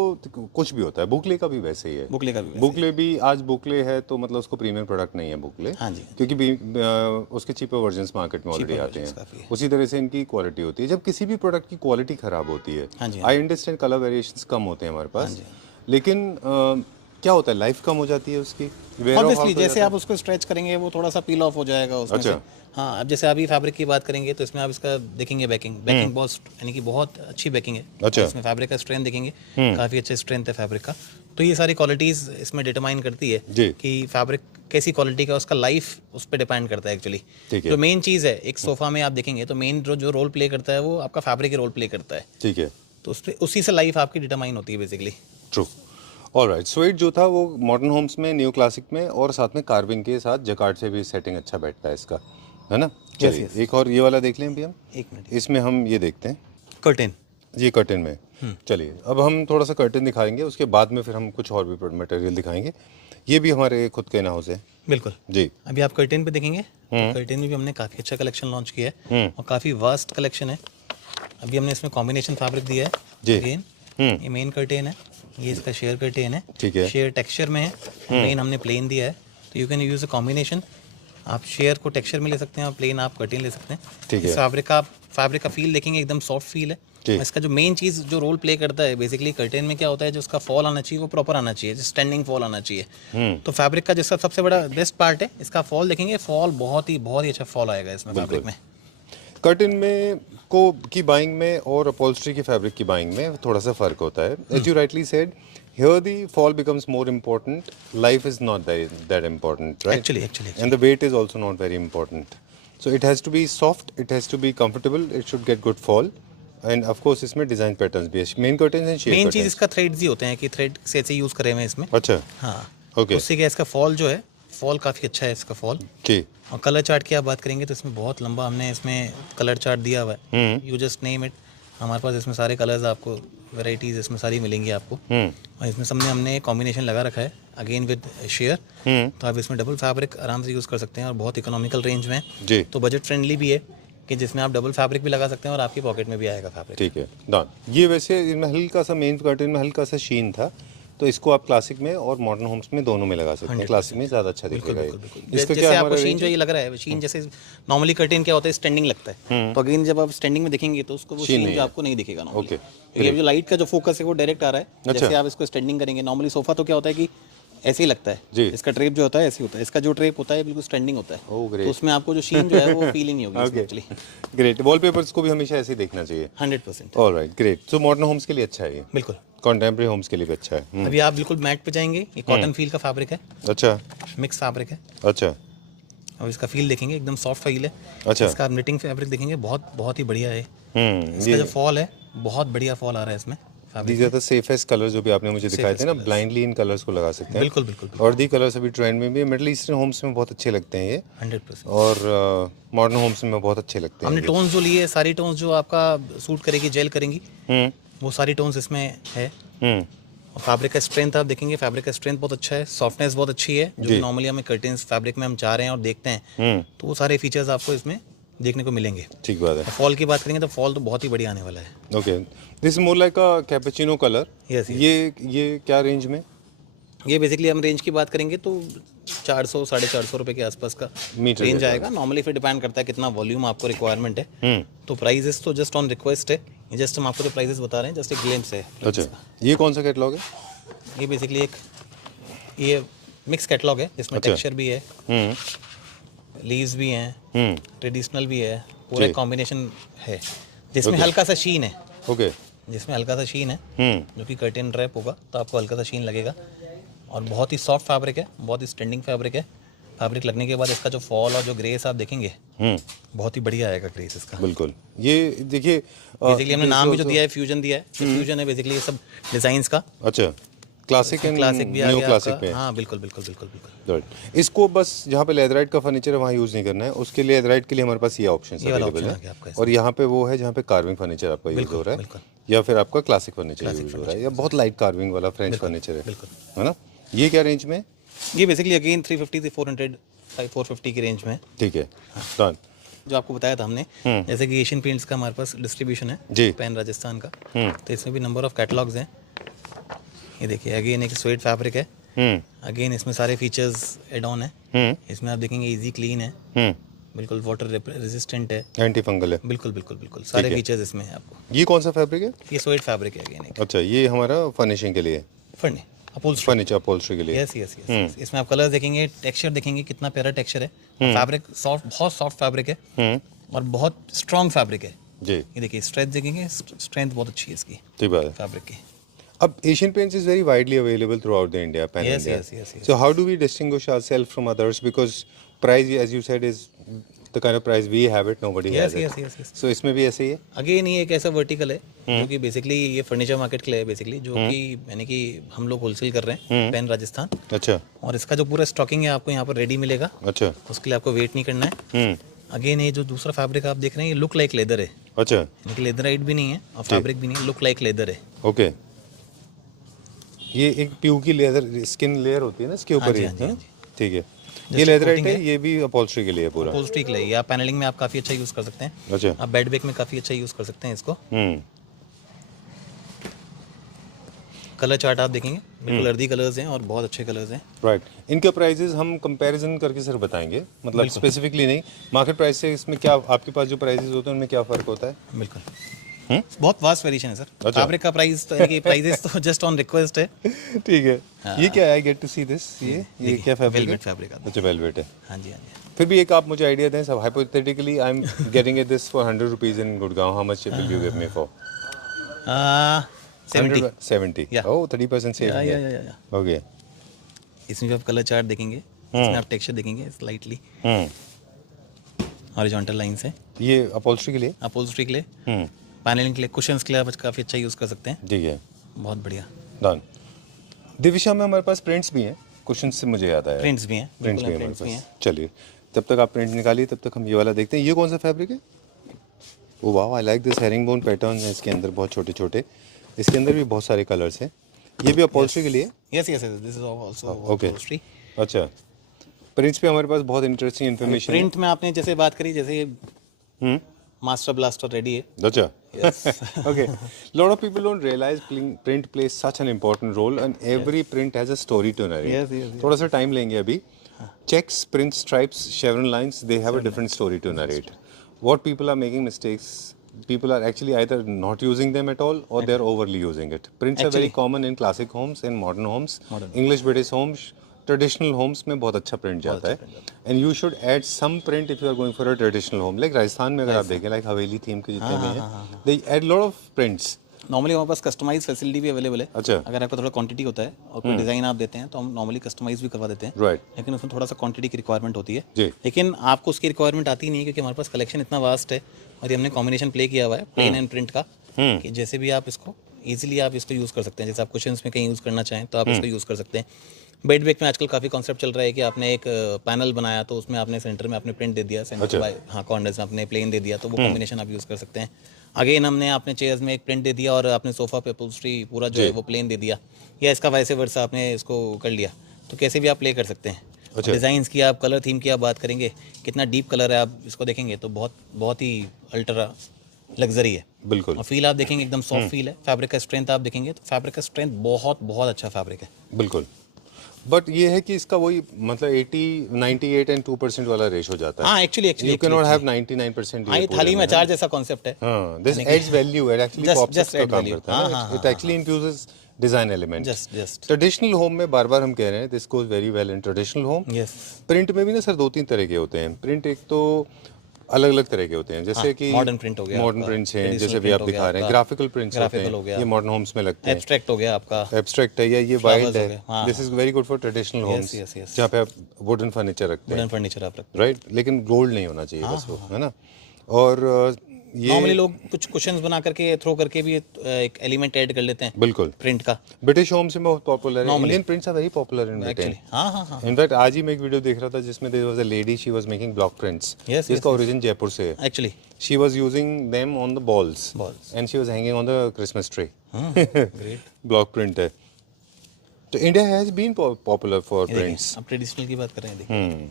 कुछ भी होता है, बुकले का भी वैसे ही है। बुकले भी आज बुकले है तो मतलब उसको प्रीमियम प्रोडक्ट नहीं है बुकले, हाँ जी, क्योंकि उसके चीपर वर्जन्स मार्केट में ऑलरेडी आते हैं। उसी तरह से इनकी क्वालिटी होती है। जब किसी भी प्रोडक्ट की क्वालिटी खराब होती है, आई अंडरस्टैंड कलर वेरिएशंस कम होते हैं हमारे पास, लेकिन क्या होता है, लाइफ कम हो जाती है उसकी। ऑब्वियसली जैसे आप उसको स्ट्रेच करेंगे वो थोड़ा सा पील ऑफ हो जाएगा उसमें से। हाँ, अब जैसे अभी फैब्रिक की बात करेंगे तो इसमें आप इसका देखेंगे बैकिंग बहुत यानी कि बहुत अच्छी बैकिंग है। इसमें फैब्रिक का स्ट्रेंथ देखेंगे, काफ़ी अच्छे स्ट्रेंथ है फैब्रिक का। तो ये सारी क्वालिटीज़ इसमें डिटरमाइन करती है कि फैब्रिक कैसी क्वालिटी का, उसका लाइफ उस पर डिपेंड करता है एक्चुअली। जो मेन चीज़ है एक सोफा में आप देखेंगे तो मेन जो रोल प्ले करता है वो आपका फैब्रिक रोल प्ले करता है। ठीक है, तो उसी से लाइफ आपकी डिटरमाइन होती है बेसिकली। ट्रू। ऑलराइट, स्वेड जो था वो मॉडर्न होम्स में, न्यू क्लासिक में और साथ में कार्बिन के साथ जकार्ड से भी सेटिंग अच्छा बैठता है इसका, है ना। चलिए एक और ये वाला देख लें अभी हम। एक मिनट, इसमें हम ये देखते हैं कर्टेन, ये कर्टेन में। चलिए अब हम थोड़ा सा कर्टेन दिखाएंगे, उसके बाद में फिर हम कुछ और भी मटेरियल दिखाएंगे। ये भी हमारे खुद के इन हाउस है। बिल्कुल जी। अभी आप कर्टेन पे देखेंगे तो कर्टेन में भी हमने काफ़ी अच्छा कलेक्शन लॉन्च किया है और काफ़ी वास्ट कलेक्शन है। अभी हमने इसमें कॉम्बिनेशन फैब्रिक दिया है जी। अगेन ये मेन कर्टेन है, ये इसका शेयर कर्टेन है। ठीक है, शेयर टेक्सचर में है, मेन हमने प्लेन दिया है। तो you can use a combination, आप शेयर को टेक्सचर में ले सकते हैं और प्लेन आप कर्टेन ले सकते हैं। ठीक है, इस फैब्रिक का फील देखेंगे एकदम सॉफ्ट फील है। इसका जो मेन चीज़ जो रोल प्ले करता है बेसिकली कर्टेन में क्या होता है, जो उसका फॉल आना चाहिए वो प्रॉपर आना चाहिए, स्टैंडिंग फॉल आना चाहिए। तो फैब्रिक का जिसका सबसे बड़ा बेस्ट पार्ट है इसका फॉल देखेंगे, फॉल बहुत ही अच्छा फॉल आएगा इसमें फैब्रिक में। कर्टेन में की बाइंग में और अपॉल्स्ट्री की फैब्रिक की बाइंग में थोड़ा सा फर्क होता है। As you rightly said, here the fall becomes more important, life is not that important, right? Actually. And the weight is also not very important, so it has to be soft, it has to be comfortable, it should get good fall, and of course इसमें डिजाइन पैटर्न्स भी है। Main curtains and shade main चीज इसका थ्रेड्स ही होते हैं कि थ्रेड से यूज करे हुए हैं इसमें। अच्छा, हाँ ओके। उससे क्या इसका फॉल जो है, फॉल काफ़ी अच्छा है इसका फॉल। ठीक। और कलर चार्ट की आप बात करेंगे तो इसमें बहुत लंबा हमने इसमें कलर चार्ट दिया हुआ है। यू जस्ट नेम इट, हमारे पास इसमें सारे कलर्स आपको, वैरायटीज़ इसमें सारी मिलेंगी आपको। और इसमें हमने कॉम्बिनेशन लगा रखा है अगेन विद शेयर, तो आप इसमें डबल फैब्रिक आराम से यूज़ कर सकते हैं और बहुत इकोनॉमिकल रेंज में है। तो बजट फ्रेंडली भी है कि जिसमें आप डबल फैब्रिक भी लगा सकते हैं और आपकी पॉकेट में भी आएगा फैब्रिक। ठीक है डन। ये वैसे इनमें हल्का सा मेन कर्टेन में हल्का सा शीन था, तो इसको आप क्लासिक में और मॉडर्न होम्स में दोनों में लगा सकते हैं। क्लासिक में ज़्यादा अच्छा दिखेगा। इसका जैसे आपको शीन जो ये लग रहा है, शीन जैसे नॉर्मली कर्टेन क्या होता है, स्टैंडिंग लगता है, तो अगेन जब आप स्टैंडिंग में देखेंगे तो उसको वो शीन जो आपको नहीं दिखेगा नॉर्मली। ये जो लाइट का जो फोकस है वो डायरेक्ट आ रहा है। जैसे आप इसको स्टैंडिंग करेंगे, नॉर्मली सोफा तो क्या होता है कि ऐसे ही लगता है, इसका ट्रेप जो होता है ऐसे होता है, इसका जो ट्रेप होता है बिल्कुल स्टैंडिंग होता है। तो उसमें आपको जो शीन जो है वो फील ही नहीं होगी एक्चुअली। ग्रेट। वॉलपेपर्स को भी हमेशा ऐसे ही देखना चाहिए। 100%। Alright, great. So modern homes के लिए अच्छा है ये। बिल्कुल, कंटेम्परेरी होम्स के लिए भी अच्छा है। अभी आप बिल्कुल मैट पे जाएंगे, ये कॉटन फील का फैब्रिक है। अच्छा, मिक्स फैब्रिक है। अच्छा, और इसका फील देखेंगे एकदम सॉफ्ट फील है। अच्छा, इसका आप निटिंग फैब्रिक देखेंगे बहुत ही बढ़िया है। इसका जो फॉल है बहुत बढ़िया फॉल आ रहा है इसमें। These are the safest colours जो भी आपने मुझे दिखाए थे ना, ब्लाइंडली इन कलर्स को लगा सकते हैं। बिल्कुल बिल्कुल। और दी कलर्स अभी ट्रेंड में भी, मिडिल ईस्टर्न होम्स में बहुत अच्छे लगते हैं ये 100%। और मॉडर्न होम्स में बहुत अच्छे लगते हैं। हमने टोन्स जो लिए, सारी टोन्स जो आपका सूट करेगी, जेल करेंगी, वो सारी टोन्स इसमें है। और फैब्रिक का स्ट्रेंथ आप देखेंगे, फैब्रिक का स्ट्रेंथ बहुत अच्छा है, सॉफ्टनेस बहुत अच्छी है, जो नॉर्मली हमें कर्टेन्स फैब्रिक में हम चाह रहे हैं और देखते हैं, तो वो सारे फीचर्स आपको इसमें देखने को मिलेंगे। ठीक बात है। फॉल की बात करेंगे तो फॉल तो बहुत ही बढ़िया आने वाला है। Okay, this is more like a cappuccino colour. Yes. ये क्या रेंज में? ये बेसिकली हम रेंज की बात करेंगे तो 400 450 रुपए के आसपास का रेंज आएगा। नॉर्मली फिर डिपेंड करता है कितना वॉल्यूम आपको रिक्वायरमेंट है। तो प्राइजेस तो जस्ट ऑन रिक्वेस्ट है, जस्ट हम आपको जो प्राइजेस बता रहे हैं जस्ट एक ग्लिम्स है। अच्छा, ये कौन सा कैटलॉग है? ये बेसिकली ये मिक्स कैटलॉग है, इसमें टेक्सचर भी है, लीव्स भी हैं, ट्रेडिशनल भी है, पूरा एक कॉम्बिनेशन है जिसमें हल्का सा शीन है। ओके, जिसमें हल्का सा शीन है, जो कि कर्टेन रैप होगा तो आपको हल्का सा शीन लगेगा। और बहुत ही सॉफ्ट फैब्रिक है, बहुत ही स्टैंडिंग फैब्रिक है। फैब्रिक लगने के बाद इसका जो फॉल और जो ग्रेस आप देखेंगे बहुत ही बढ़िया आएगा ग्रेस इसका। बिल्कुल। ये देखिए बेसिकली हमने नाम भी जो दिया है फ्यूजन दिया है, फ्यूजन है बेसिकली ये सब डिजाइन्स का। अच्छा, क्लासिक एंड क्लासिक भी आ न्यू गया क्लासिक आपका। पे। हाँ बिल्कुल बिल्कुल बिल्कुल बिल्कुल। राइट, इसको बस जहाँ पे लेदराइट का फर्नीचर है वहाँ यूज़ नहीं करना है, उसके लिए लेदराइट के लिए हमारे पास ये ऑप्शन ये वाला अवेलेबल ऑप्शन आ गया आपका है। इसमें। और यहाँ पे वो है जहाँ पे कार्विंग फर्नीचर आपका यूज़ हो रहा है, बिल्कुल। या फिर आपका क्लासिक फर्नीचर यूज़ हो रहा है, या बहुत लाइट कार्विंग वाला फ्रेंच फर्नीचर है, बिल्कुल। है ना। ये क्या रेंज में? ये बेसिकली अगेन 350 से 450 की रेंज में है। ठीक है, डन। जो आपको बताया था हमने, जैसे कि एशियन पेंट्स का हमारे पास डिस्ट्रीब्यूशन है जी। पैन राजस्थान का, तो इसमें भी नंबर ऑफ कैटलॉग्स हैं। ये देखिए अगेन एक स्वेट फैब्रिक है, अगेन इसमें सारे फीचर्स एड ऑन है। इसमें आप देखेंगे इजी क्लीन है, बिल्कुल वाटर रेजिस्टेंट है, एंटी फंगल है। बिल्कुल बिल्कुल बिल्कुल सारे फीचर्स इसमें है आपको। ये कौन सा फैब्रिक है? ये स्वेट फैब्रिक है अगेन एक अच्छा, ये हमारा फर्निशिंग के लिए, फर्नी अपहोल्स्ट्री। फर्नीचर अपहोल्स्ट्री के लिए। Yes yes yes. इसमें आप कलर देखेंगे, टेक्सचर देखेंगे, कितना प्यारा टेक्सचर है। फैब्रिक सॉफ्ट, बहुत सॉफ्ट फैब्रिक है और बहुत स्ट्रॉन्ग फैब्रिक है। जी, ये देखिए स्ट्रेंथ देखेंगे, स्ट्रेंथ बहुत अच्छी है इसकी ठीक बात है। फैब्रिक की। अब Asian Paints is very widely available throughout the India, pan Yes, India. yes. So how do we distinguish ourselves from others? Because price, as you said, is the kind of price we have it, nobody has it. yes. So इसमें भी ऐसे ही है? अगेन ये एक ऐसा वर्टिकल है जो कि बेसिकली ये फर्नीचर मार्केट के लिए है बेसिकली, जो कि यानी कि हम लोग होलसेल कर रहे हैं पैन राजस्थान। अच्छा और इसका जो पूरा स्टॉकिंग है आपको यहाँ पर रेडी मिलेगा, अच्छा। उसके लिए आपको वेट नहीं करना है। अगेन ये जो दूसरा फैब्रिक आप देख रहे हैं ये लुक लाइक लेदर है, अच्छा, यानी कि लेदराइट भी नहीं है और फैब्रिक भी नहीं है, लुक लाइक लेदर है। ओके। ये एक प्यू की लेदर स्किन लेयर होती है ना इसके ऊपर, हाँ जी, ये हाँ जी। ठीक है। ये लेदराइट है, ये भी अपहोल्स्ट्री के लिए है पूरा। अपहोल्स्ट्री के लिए या पैनलिंग में आप काफ़ी अच्छा यूज़ कर सकते हैं। अच्छा, आप बेड बेक में काफ़ी अच्छा यूज़ कर सकते हैं इसको। कलर चार्ट आप देखेंगे बिल्कुल अर्दी कलर्स हैं और बहुत अच्छे कलर्स हैं। राइट। इनके प्राइजेस हम कंपैरिजन करके सर बताएंगे, मतलब स्पेसिफिकली नहीं, मार्केट प्राइस से इसमें क्या आपके पास जो प्राइजेस होते हैं उनमें क्या फ़र्क होता है? बिल्कुल बहुत वास्ट वेरिएशन है सर। फैब्रिक का प्राइस तो यानी कि प्राइसेस तो जस्ट ऑन रिक्वेस्ट है। ठीक है। ये क्या है? I get to see this. ये क्या फैब्रिक है? वेलवेट फैब्रिक आता है। अच्छा, वेलवेट है। हाँ जी हाँ जी। फिर भी एक आप मुझे आइडिया दें सब, hypothetically I am getting it this for 100 rupees in Gurgaon, how much will you give me for? 70। Yeah. Oh, 30% saving है। या। ओके। इसमें भी आप कलर चार्ट देखेंगे, इसमें आप टेक्सचर देखेंगे स्लाइटली हॉरिजॉन्टल लाइंस है। ये अपहोल्स्ट्री के लिए, अपहोल्स्ट्री के लिए, पैनलिंग के लिए, कुशन्स के लिए आप काफ़ी अच्छा यूज़ कर सकते हैं। ठीक है, बहुत बढ़िया। डन। दिविशा में हमारे पास प्रिंट्स भी हैं, कुशन से मुझे याद आया। प्रिंट्स भी हैं, प्रिंट्स भी हैं प्रिंट्स भी हमारे हैं। पास। चलिए, तब तक आप प्रिंट निकालिए, तब तक हम ये वाला देखते हैं। ये कौन सा फैब्रिक है? ओ वाह, I like this herring bone pattern है इसके अंदर, बहुत छोटे छोटे। इसके अंदर भी बहुत सारे कलर्स हैं। ये भी अपहोल्स्ट्री के लिए? Yes yes, this is also upholstery. अच्छा, प्रिंट्स पे हमारे पास बहुत इंटरेस्टिंग इन्फॉर्मेशन है। प्रिंट में आपने जैसे बात करी, जैसे मास्टर ब्लास्टर रेडी है। अच्छा, okay. Lot of people don't realize print plays such an important role, and every print has a story to narrate. Yes. थोड़ा सा टाइम लेंगे अभी। Checks, prints, stripes, chevron lines, they have a different story to narrate. What people are making mistakes, people are actually either not using them at all or they're overly using it. Prints are very common in classic homes, in modern homes, English British homes, traditional homes में बहुत अच्छा प्रिंट जाता है। And you should add some print if you are going for a traditional home, like Rajasthan में अगर आप देखें, लाइक हवेली थीम के जितने भी हैं, they add lot of prints. Normally हमारे पास कस्टमाइज फैसिलिटी भी अवेलेबल है। अच्छा, अगर आपका थोड़ा क्वांटिटी होता है और कोई डिज़ाइन आप देते हैं तो हम नॉर्मली कस्टमाइज भी करवा देते हैं। राइट। लेकिन उसमें थोड़ा सा क्वांटिटी की रिक्वायरमेंट होती है जी। लेकिन आपको उसकी रिक्वायरमेंट आती नहीं है, क्योंकि हमारे पास कलेक्शन इतना वास्ट है और ये हमने कॉम्बिनेशन प्ले किया हुआ है प्लेन एंड प्रिंट का, कि जैसे भी आप इसको ईजिली आप इसको यूज़ कर सकते हैं। जैसे आप कुशन्स में कहीं यूज़ करना चाहें तो आप इसको यूज़ कर सकते हैं। बेड वेक में आजकल काफ़ी कॉन्सेप्ट चल रहा है कि आपने एक पैनल बनाया तो उसमें आपने सेंटर में आपने प्रिंट दे दिया, सेंटर हाँ कॉर्नर्स में आपने प्लेन दे दिया, तो वो कॉम्बिनेशन आप यूज़ कर सकते हैं। अगेन हमने आपने चेयर्स में एक प्रिंट दे दिया और आपने सोफा पे अपहोल्स्ट्री पूरा जो है वो प्लेन दे दिया, या इसका वैसे वर्सा आपने इसको कर लिया, तो कैसे भी आप प्ले कर सकते हैं। डिज़ाइंस की आप कलर थीम की आप बात करेंगे, कितना डीप कलर है, आप इसको देखेंगे तो बहुत ही अल्ट्रा लग्जरी है। बिल्कुल। और फील आप देखेंगे एकदम सॉफ्ट फील है। फैब्रिक का स्ट्रेंथ आप देखेंगे तो फैब्रिक का स्ट्रेंथ बहुत अच्छा फैब्रिक है। बिल्कुल। बट ये है कि इसका वही मतलब 80, 98 एंड 2% वाला रेशो जाता है। हाँ actually you can not have 99%। हाँ, ये थाली में अचार जैसा कॉन्सेप्ट है। हाँ, this adds value, it actually pops का काम करता है। It actually infuses design element. Just traditional home में बार बार हम कह रहे हैं this goes very well in traditional home. Yes. Print में भी ना सर 2-3 तरह के होते हैं। प्रिंट एक तो अलग अलग तरह के होते हैं, जैसे कि मॉडर्न प्रिंट हो गया, मॉडर्न प्रिंट्स हैं, जैसे भी आप दिखा रहे हैं, ग्राफिकल प्रिंट्स होते हैं, ये मॉडर्न होम्स में लगते हैं। एब्स्ट्रैक्ट हो गया आपका, एब्स्ट्रैक्ट है या ये वाइल्ड है, this is very good for traditional homes जहाँ पे आप वुडन फर्नीचर रखते हैं, वुडन फर्नीचर आप रखते राइट। लेकिन गोल्ड नहीं होना चाहिए बस वो, है ना। और ये नॉर्मली लोग कुछ कुशन्स बना करके थ्रो करके भी एक एलिमेंट ऐड कर लेते हैं बिल्कुल प्रिंट का। ब्रिटिश होम्स में बहुत पॉपुलर है, Indian prints are very popular in Britain. हाँ। इनफैक्ट आज ही मैं एक वीडियो देख रहा था जिसमें there was a lady, she was making block prints, जिसका ओरिजिन जयपुर से है actually. She was using them on the balls and she was hanging on the Christmas tree. Great. Block print है। तो India has been popular for prints. अब ट्रेडिशनल की बात कर रहे हैं, देखिए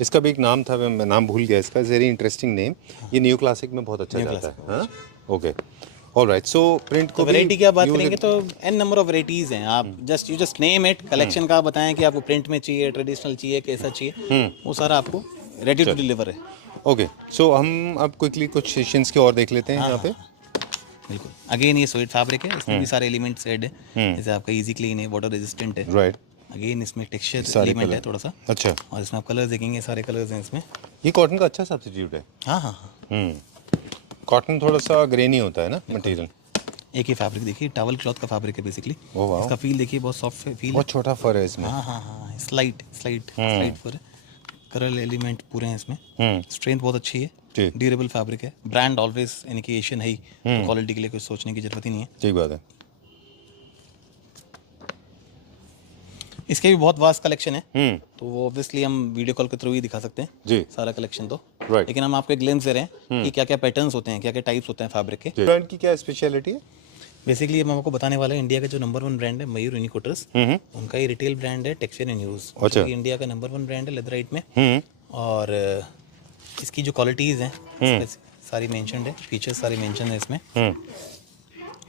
इसका भी एक नाम था, मैं नाम भूल गया इसका, वेरी इंटरेस्टिंग नेम। ये न्यू क्लासिक में बहुत अच्छा जाता है। हाँ, ओके, ऑलराइट। सो प्रिंट को वैरायटी की आप बात करेंगे तो एन नंबर ऑफ वैरायटीज हैं। आप जस्ट नेम इट, कलेक्शन का बताएं कि आपको प्रिंट में चाहिए, ट्रेडिशनल चाहिए, कैसा चाहिए, वो सारा आपको रेडी टू डिलीवर है। ओके, सो हम अब क्विकली कुछ सेशंस के और देख लेते हैं यहाँ पे। बिल्कुल। अगेन ये स्वेट फैब्रिक है, इसमें भी सारे एलिमेंट्स ऐड है, जैसे आपका इजी क्लीन है, वाटर रेजिस्टेंट है, राइट। अगेन इसमें टेक्सचर एलिमेंट है थोड़ा सा। अच्छा। और इसमें आप कलर्स देखेंगे, सारे कलर्स हैं इसमें। ये कॉटन का अच्छा सब्स्टिट्यूट है। हाँ। कॉटन थोड़ा सा ग्रेनी होता है ना मटेरियल। एक ही फैब्रिक देखिए, टॉवल क्लॉथ का फैब्रिक है बेसिकली। Oh wow. इसका फील देखिए, बहुत सॉफ्ट फील है, बहुत छोटा फर है इसमें। हाँ, स्लाइट फर है। कलर एलिमेंट पूरे हैं इसमें। स्ट्रेंथ बहुत अच्छी है, ड्यूरेबल फैब्रिक है। ब्रांड ऑलवेज इंडिकेशन है ही, तो क्वालिटी के लिए कुछ सोचने की जरूरत ही नहीं है। ठीक बात है। इसके भी बहुत वास्ट कलेक्शन है, तो वो ऑब्वियसली हम वीडियो कॉल के थ्रू ही दिखा सकते हैं जी सारा कलेक्शन तो, राइट। लेकिन हम आपको एक ग्लिम्स दे रहे हैं कि क्या क्या पैटर्न्स होते हैं, क्या क्या टाइप्स होते हैं फैब्रिक के। ब्रांड की क्या स्पेशलिटी है? बेसिकली हम आपको बताने वाले हैं, इंडिया का जो नंबर 1 ब्रांड है मयूर यूनिकोटर्स, उनका ही रिटेल ब्रांड है टेक्सचर एंड यूज। अच्छा। इंडिया का नंबर 1 ब्रांड है लेदराइट में। और इसकी जो क्वालिटीज़ हैं सारी मेंशन्ड है, फीचर्स सारे मेंशन है इसमें।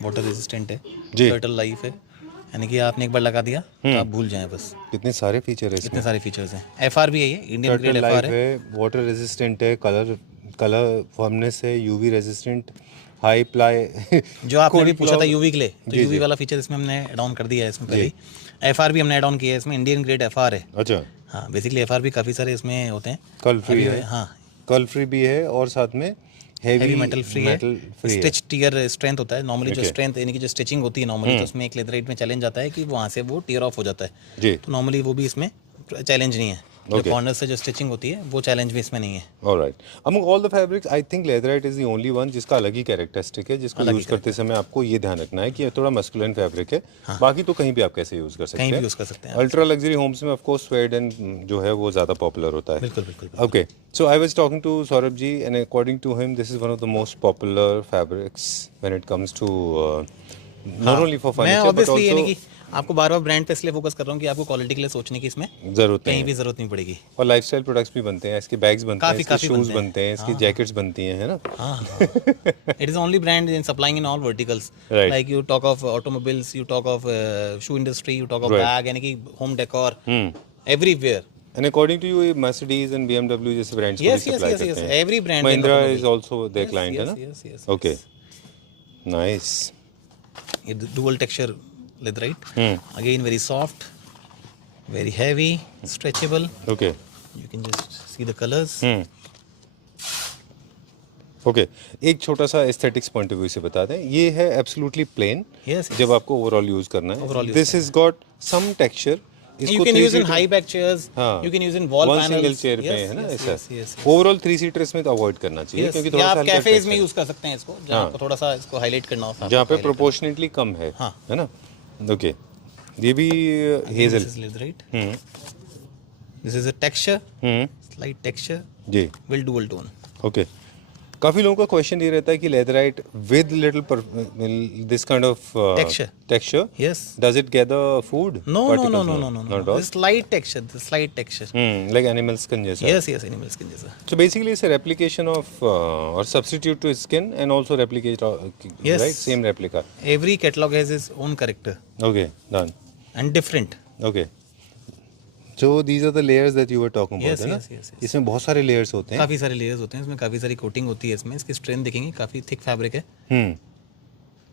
वाटर रेजिस्टेंट है, टर्टल लाइफ है, यानी कि आपने एक बार लगा दिया तो आप भूल जाएं बस। कितने सारे फीचर है इसमें, कितने सारे फीचर्स हैं। एफआर भी है, ये इंडियन ग्रेड एफआर है, वाटर रेजिस्टेंट है, कलर फर्मनेस है, यूवी रेजिस्टेंट, हाई प्लाई जो आपने भी पूछा था यूवी के लिए, तो यूवी वाला फीचर इसमें हमने ऐड ऑन कर दिया है इसमें पहले। एफआर भी हमने ऐड ऑन किया है इसमें, इंडियन ग्रेड एफआर है। अच्छा। हाँ, बेसिकली एफआर भी काफ़ी सारे इसमें होते हैं। कल फ्री है। हाँ, कल फ्री भी है और साथ में हेवी मेटल फ्री है। स्टिच टियर स्ट्रेंथ होता है नॉर्मली, जो स्ट्रेंथ यानी कि जो स्टिचिंग होती है नॉर्मली, तो उसमें एक लेदराइट में चैलेंज आता है कि वहाँ से वो टियर ऑफ हो जाता है जी। तो नॉर्मली वो भी इसमें चैलेंज नहीं है। जो कॉर्नर से जो स्टिचिंग होती है वो चैलेंज भी इसमें नहीं है। Alright. Among all the fabrics I think leatherette is the only one जिसका अलग ही कैरेक्टरिस्टिक है, जिसको यूज करते समय आपको ये ध्यान रखना है कि ये थोड़ा मस्कुलिन फैब्रिक है। बाकी तो कहीं भी आप कैसे यूज कर सकते हैं, कहीं भी यूज कर सकते हैं। अल्ट्रा लग्जरी होम्स में ऑफ कोर्स स्वेडन जो है वो ज्यादा पॉपुलर होता है। बिल्कुल। Okay, so I was talking to Saurabh ji and according to him this is one of the most popular fabrics when it comes to not only for furniture but also. आपको बार-बार ब्रांड पे इसलिए फोकस कर रहा हूँ कि आपको क्वालिटी के लिए सोचने की इसमें जरूरत कहीं भी जरूरत नहीं पड़ेगी। और लाइफस्टाइल प्रोडक्ट्स भी बनते हैं, इसके बैग्स बनते हैं, इसके शूज बनते हैं, इसकी जैकेट्स बनती हैं, है ना। It is only brand in supplying in all verticals. Right. Like you talk of automobiles, you talk of shoe industry, you talk of bag, यानी कि home decor, everywhere. And according to you, Mercedes and BMW जैसे brands को भी supply करते हैं। Every brand. Mahindra is also their client, है ना? Yes. Okay. Nice. ये dual texture leatherite. Again very soft, very heavy, stretchable. Okay. You can just see the colors. Okay, एक छोटा सा एस्थेटिक्स पॉइंट ऑफ व्यू से बता दें, ये है एब्सोल्युटली प्लेन। जब आपको ओवरऑल यूज करना है, this is got some texture. You can use in high back chairs. You can use in wall panels. Single chair पे है ना ऐसा। ओवरऑल 3 सीटर इसमें तो अवॉइड करना चाहिए क्योंकि थोड़ा सा आप कैफेज में यूज कर सकते हैं इसको, जहाँ आपको थोड़ा सा इसको हाईलाइट करना हो, जहाँ पे प्रोपोर्शनेटली कम है ना। ओके, ये भी hazel. This is leatherite. This is a texture. Slight texture. जी, Will dual tone. ओके। काफी लोगों का क्वेश्चन ये रहता है कि leatherite with little this kind of texture, Yes. Does it get the food? No. This slight texture. Like animal skin जैसा। Yes, animal skin जैसा. So basically it's a replication of or substitute to skin and also replicate right, same replica. Every catalog has its own character Okay, done. and different. Okay. So these are the layers that you were talking about, है ना? Yes. इसमें बहुत सारे layers होते हैं। काफी सारे लेयर्स होते हैं इसमें, काफी सारी कोटिंग होती है इसमें। इसकी स्ट्रेंथ देखेंगे, काफी थिक फैब्रिक है।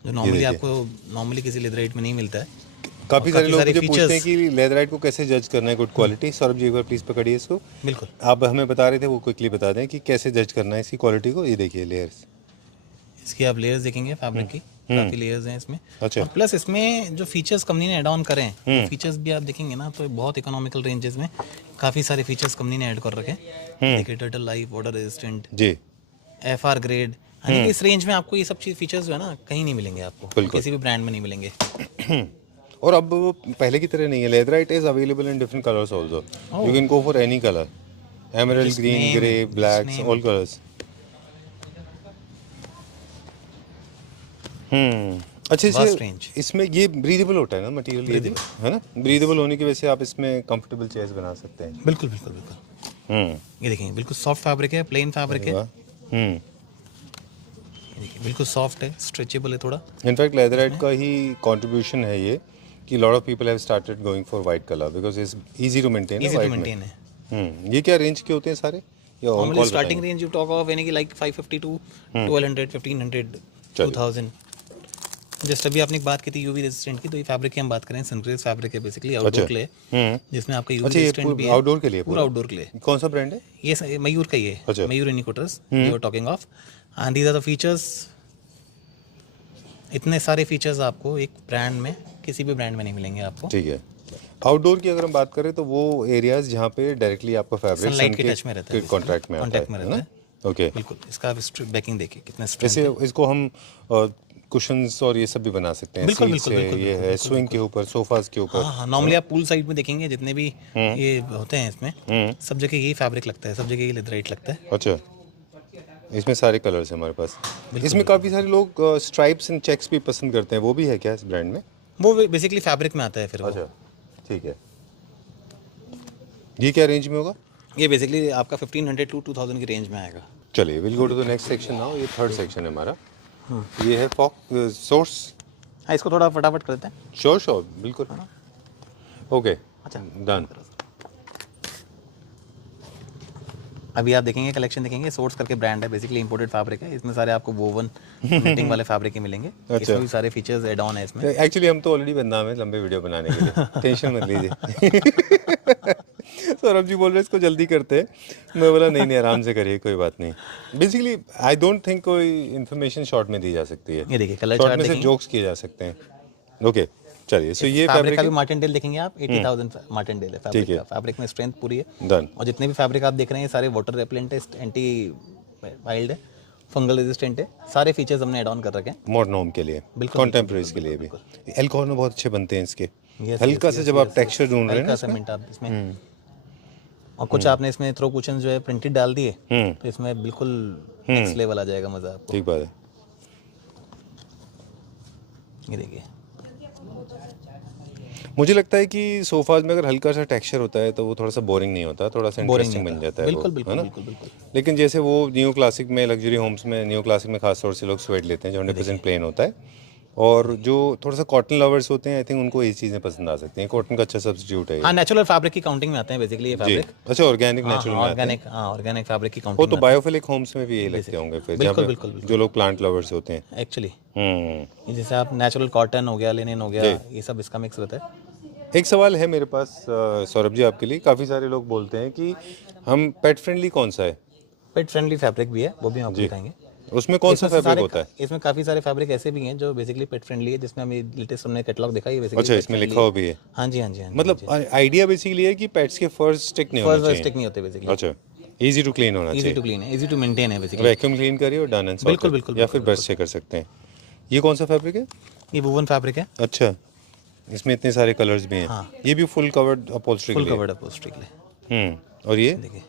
जो नॉर्मली आपको नॉर्मली किसी लेदराइट में नहीं मिलता है। काफ़ी सारे लोग मुझे पूछते हैं features- कि लेदराइट को कैसे जज करना है गुड क्वालिटी। सौरभ जी एक बार प्लीज़ पकड़िए इसको। बिल्कुल। आप हमें बता रहे थे, वो क्विकली बता दें कि कैसे जज करना है इसकी क्वालिटी को। ये देखिए लेयर्स, इसकी आप लेयर्स देखेंगे फैब्रिक की, काफ़ी लेयर्स हैं इसमें। अच्छा। और प्लस इसमें जो फीचर्स कंपनी ने ऐड ऑन करे हैं, वो फीचर्स भी आप देखेंगे ना तो बहुत इकोनॉमिकल रेंजेस में काफ़ी सारे फीचर्स कंपनी ने ऐड कर रखे हैं। देखिए टर्टल लाइफ, वाटर रेजिस्टेंट, जी FR ग्रेड, यानी कि इस रेंज में आपको ये सब चीज़ फीचर्स जो है ना कहीं नहीं मिलेंगे आपको, बिल्कुल। किसी भी ब्रांड में नहीं मिलेंगे। और अब वो पहले की तरह नहीं है। Leatherette is available in different colours also. You can go for any colour, emerald, Just green, name grey, it, just black, name all colours. अच्छा, Vast इसे range। इसमें ये ब्रीदेबल होता है ना मटेरियल, ये भी, है ना? ब्रीदेबल होने की वजह से आप इसमें कंफर्टेबल चेयर्स बना सकते हैं। बिल्कुल बिल्कुल बिल्कुल। ये देखेंगे बिल्कुल सॉफ्ट फैब्रिक है, प्लेन फैब्रिक है। वाह। ये देखिए बिल्कुल सॉफ्ट है, स्ट्रेचेबल है थोड़ा। इनफैक्ट लेदराइट का ही कंट्रीब्यूशन है ये कि lot of people have started going for white colour because it's easy to maintain. Easy to maintain है। ये क्या रेंज के होते हैं सारे? या on normally call starting range you talk of यानी कि लाइक 550 टू 1200, 1500, 2000। जस्ट अभी आपने एक बात की थी यूवी रेजिस्टेंट की, तो ये फैब्रिक की हम बात करें, सनक्रेज फैब्रिक है बेसिकली, आउटडोर के लिए, जिसमें आपका यूवी अच्छा, ये रेजिस्टेंट भी है। आउटडोर के लिए पूरा आउटडोर के लिए। कौन सा ब्रांड है? ये मयूर का ही है, अच्छा। Mayur Uniquoters you are talking of, and these are the features. इतने सारे फीचर्स आपको एक ब्रांड में, किसी भी ब्रांड में नहीं मिलेंगे आपको। ठीक है। आउटडोर की अगर हम बात करें तो वो एरियाज जहाँ पे डायरेक्टली आपका फैब्रिक सनलाइट के टच में रहता है, कॉन्ट्रैक्ट में आता में है रहता ना? है। ओके। बिल्कुल। इसका आप बैकिंग देखिए कितना स्ट्रेंथ जैसे है। इसको हम कुशंस और ये सब भी बना सकते हैं। बिल्कुल, सीट बिल्कुल, से बिल्कुल, ये बिल्कुल, है, बिल्कुल, स्विंग के ऊपर, सोफाज के ऊपर। हाँ हाँ, नॉर्मली आप पूल साइड में देखेंगे जितने भी ये होते हैं इसमें, सब जगह यही फैब्रिक लगता है, सब जगह यही लेदराइट लगता है। अच्छा, इसमें सारे कलर्स हैं हमारे पास। इसमें काफ़ी सारे लोग स्ट्राइप्स एंड चेक्स भी पसंद करते हैं, वो भी है क्या इस ब्रांड में? वो बेसिकली फैब्रिक में आता है फिर वो। अच्छा, ठीक है। ये क्या रेंज में होगा? ये बेसिकली आपका 1500 टू 2000 की रेंज में आएगा। चलिए, will go to the next section now. ये थर्ड सेक्शन है हमारा। ये है फॉक सोर्स। हाँ, इसको थोड़ा फटाफट करते हैं। श्योर श्योर, बिल्कुल। ओके, अच्छा, डन। अभी आप देखेंगे कलेक्शन देखेंगे, सोर्स करके ब्रांड है, बेसिकली इंपोर्टेड फैब्रिक है। इसमें सारे आपको वोवन नीटिंग वाले फैब्रिक ही मिलेंगे। इसमें भी सारे फीचर्स ऐड ऑन है इसमें। एक्चुअली हम तो ऑलरेडी बदनाम है लंबे वीडियो बनाने के लिए, टेंशन मत लीजिए। सौरभ जी बोल रहे इसको जल्दी करते हैं, मैं बोला नहीं नहीं आराम से करिए, कोई बात नहीं। बेसिकली आई डोंट थिंक कोई इन्फॉर्मेशन शॉर्ट में दी जा सकती है। ये देखिए कलर शॉर्ट चार्ट में से देखेंगे। जोक्स किए जा सकते हैं। ओके, चलिए। सो ये फैब्रिक फैब्रिक का भी मार्टिनडेल देखेंगे आप, 80,000 मार्टिनडेल है फैब्रिक है। का। फैब्रिक में स्ट्रेंथ पूरी है। डन। और जितने भी फैब्रिक आप देख रहे हैं सारे वाटर रेपेलेंट है, एंटी वाइल्ड है, फंगल रेजिस्टेंट है, सारे फीचर्स हमने ऐड ऑन कर रखे हैं। मॉडर्न होम के लिए, बिल्कुल, कॉन्टेम्प्रेरीज के लिए भी। एल्कोहल में बहुत अच्छे बनते हैं इसके। Yes, हल्का yes, से yes, जब yes, आप टेक्सचर ढूंढ रहे हैं हल्का सा मिंट आप इसमें, और कुछ आपने इसमें थ्रो कुशन जो है प्रिंटेड डाल दिए, तो इसमें बिल्कुल नेक्स्ट लेवल आ जाएगा मजा आपको। ठीक बात है। ये देखिए मुझे लगता है कि सोफाज में अगर हल्का सा टेक्सचर होता है तो वो थोड़ा सा बोरिंग नहीं होता, थोड़ा सा इंटरेस्टिंग बन जाता है। बिल्कुल वो, बिल्कुल है ना? बिल्कुल बिल्कुल। लेकिन जैसे वो न्यू क्लासिक में, लग्जरी होम्स में, न्यू क्लासिक में खास तौर से लोग स्वेट लेते हैं जो 100% प्लेन होता है। और जो थोड़ा सा कॉटन लवर्स होते हैं, आई थिंक उनको ये चीज़ें पसंद आ सकती हैं। कॉटन का अच्छा सब्स्टिट्यूट है ये। हाँ, नेचुरल फैब्रिक की काउंटिंग में आते हैं बेसिकली ये जी। फैब्रिक। अच्छा, ऑर्गेनिक नेचुरल में आते हैं। ऑर्गेनिक, हाँ ऑर्गेनिक फैब्रिक की वो काउंटिंग तो बायोफिलिक होम्स में भी यही लगते होंगे फिर, जहाँ बिल्कुल, पे बिल्कुल, बिल्कुल। जो लोग प्लांट लवर्स होते हैं। एक्चुअली जैसे आप नेचुरल कॉटन हो गया, लिनन हो गया, ये सब इसका मिक्स रहता है। एक सवाल है मेरे पास सौरभ जी आपके लिए। काफ़ी सारे लोग बोलते हैं कि हम पेट फ्रेंडली कौन सा है? पेट फ्रेंडली फैब्रिक भी है, वो भी हम आपको दिखाएंगे। उसमें कौन सा फैब्रिक होता है? इसमें काफी सारे फैब्रिक ऐसे भी हैं जो बेसिकली पेट फ्रेंडली है, जिसमें हमें लेटेस्ट हमने कैटलॉग देखा, ये बेसिकली अच्छा, इसमें लिखा हुआ भी है। हाँ जी हाँ जी हाँ जी। मतलब आइडिया बेसिकली है कि पेट्स के फर्स्ट स्टिक नहीं होना फर्स्ट चाहिए। स्टिक नहीं होते बेसिकली। अच्छा, इजी टू क्लीन होना इजी चाहिए। टू क्लीन है, इजी टू मेंटेन है बेसिकली। वैक्यूम क्लीन करिए और डन एंड सॉर्टेड। बिल्कुल, बिल्कुल, या फिर ब्रश से कर सकते हैं। ये कौन सा फैब्रिक है? ये वूवन फैब्रिक है। अच्छा, इसमें इतने सारे कलर्स भी हैं। हाँ। ये भी फुल कवर्ड अपहोल्स्ट्री के फुल लिए। कवर्ड अपहोल्स्ट्री के लिए। और ये देखिए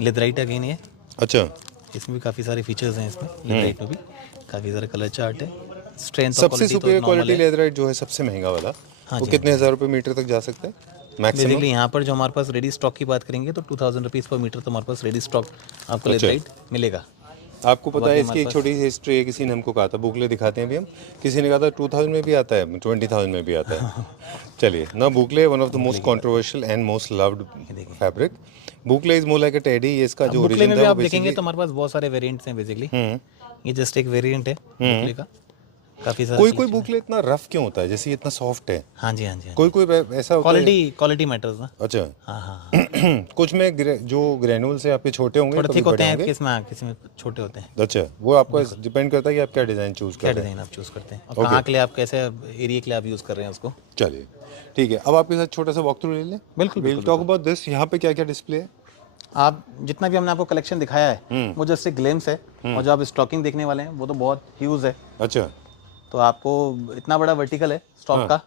लेदराइट अगेन है, अच्छा, इसमें भी काफी सारे फीचर्स हैं। इसमें लेदराइट में भी काफी सारे कलर चार्ट है। स्ट्रेंथ सबसे सुपीरियर क्वालिटी लेदराइट जो है, सबसे महंगा वाला, वो कितने हज़ार रुपये मीटर तक जा सकता है मैक्सिमम? बेसिकली यहाँ पर जो हमारे पास रेडी स्टॉक की बात करेंगे तो 2000 रुपीज़ पर मीटर तो हमारे पास रेडी स्टॉक आपको लेदराइट मिलेगा। आपको पता है इसकी एक छोटी सी हिस्ट्री है। किसी ने हमको कहा था, बुकले दिखाते हैं अभी हम, किसी ने कहा था 2000 में भी आता है, 20,000 में भी आता है। चलिए ना, boucle one of the most controversial and most loved fabric. Boucle is more like a teddy. ये इसका जो बुकले में ओरिजिन भी था आप देखेंगे तो हमारे पास बहुत सारे वेरिएंट्स हैं बेसिकली। ये जस्ट एक वेरिएंट है बुकले का। काफ़ी सारा कोई बुकलेट इतना रफ क्यों होता है, जैसे ये इतना सॉफ्ट है? हाँ जी, हाँ जी, कोई ऐसा होता है? क्वालिटी मैटर्स ना। अच्छा। हाँ हाँ कुछ में जो ग्रेनुल्स है आपके छोटे होंगे, थोड़े कभी थिक होते बड़े हैं, होंगे। किसी में छोटे होते हैं। अच्छा, वो आपको डिपेंड करता है कि आप क्या डिज़ाइन चूज़ क्या कर रहे हैं। डिज़ाइन आप चूज़ करते हैं और कहाँ के लिए, आप कैसे एरिया के लिए आप यूज़ कर रहे हैं उसको। चलिए ठीक है, अब आपके साथ छोटा सा वॉक थ्रू ले लें। बिल्कुल, विल टॉक अबाउट दिस। यहाँ पे क्या क्या डिस्प्ले है? आप जितना भी हमने आपको कलेक्शन दिखाया है वो जस्ट एक ग्लिम्स है, और जो आप स्टॉकिंग देखने वाले हैं वो तो बहुत ह्यूज है। अच्छा। तो आपको इतना बड़ा वर्टिकल है स्टॉक का।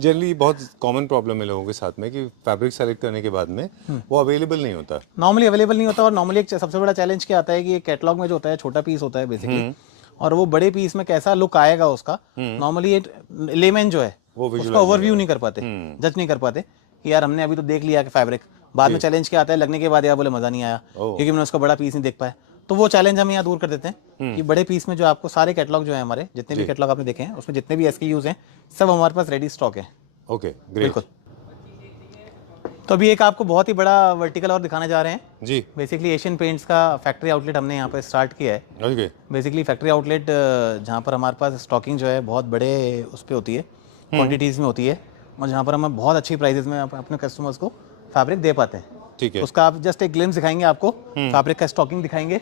जनरली बहुत कॉमन प्रॉब्लम है लोगों के साथ में कि फैब्रिक सेलेक्ट करने के बाद में वो अवेलेबल नहीं होता। नॉर्मली अवेलेबल नहीं होता, और नॉर्मली एक सबसे बड़ा चैलेंज क्या आता है कि कैटलॉग में जो होता है छोटा पीस होता है बेसिकली, और वो बड़े पीस में कैसा लुक आएगा उसका, नॉर्मली लेमैन जो है वो उसका ओवरव्यू नहीं कर पाते, जज नहीं कर पाते कि यार हमने अभी तो देख लिया कि फैब्रिक, बाद में चैलेंज क्या आता है, लगने के बाद यार बोले मज़ा नहीं आया क्योंकि मैंने उसका बड़ा पीस नहीं देख पाया। तो वो चैलेंज हम यहाँ दूर कर देते हैं कि बड़े पीस में जो आपको सारे कैटलॉग जो है हमारे जितने भी कैटलॉग आपने देखे हैं उसमें जितने भी SKUs हैं सब हमारे पास रेडी स्टॉक है। Okay, great. बिल्कुल। तो अभी एक आपको बहुत ही बड़ा वर्टिकल और दिखाने जा रहे हैं जी। बेसिकली एशियन पेंट्स का फैक्ट्री आउटलेट हमने यहाँ पर स्टार्ट किया है। ओके। बेसिकली फैक्ट्री आउटलेट जहाँ पर हमारे पास स्टॉकिंग जो है बहुत बड़े उस पर होती है, क्वान्टिटीज़ में होती है, और जहाँ पर हम बहुत अच्छी प्राइजेस में अपने कस्टमर्स को फैब्रिक दे पाते हैं। ठीक है। उसका आप जस्ट एक ग्लिम्स दिखाएंगे आपको, फैब्रिक का स्टॉकिंग दिखाएंगे,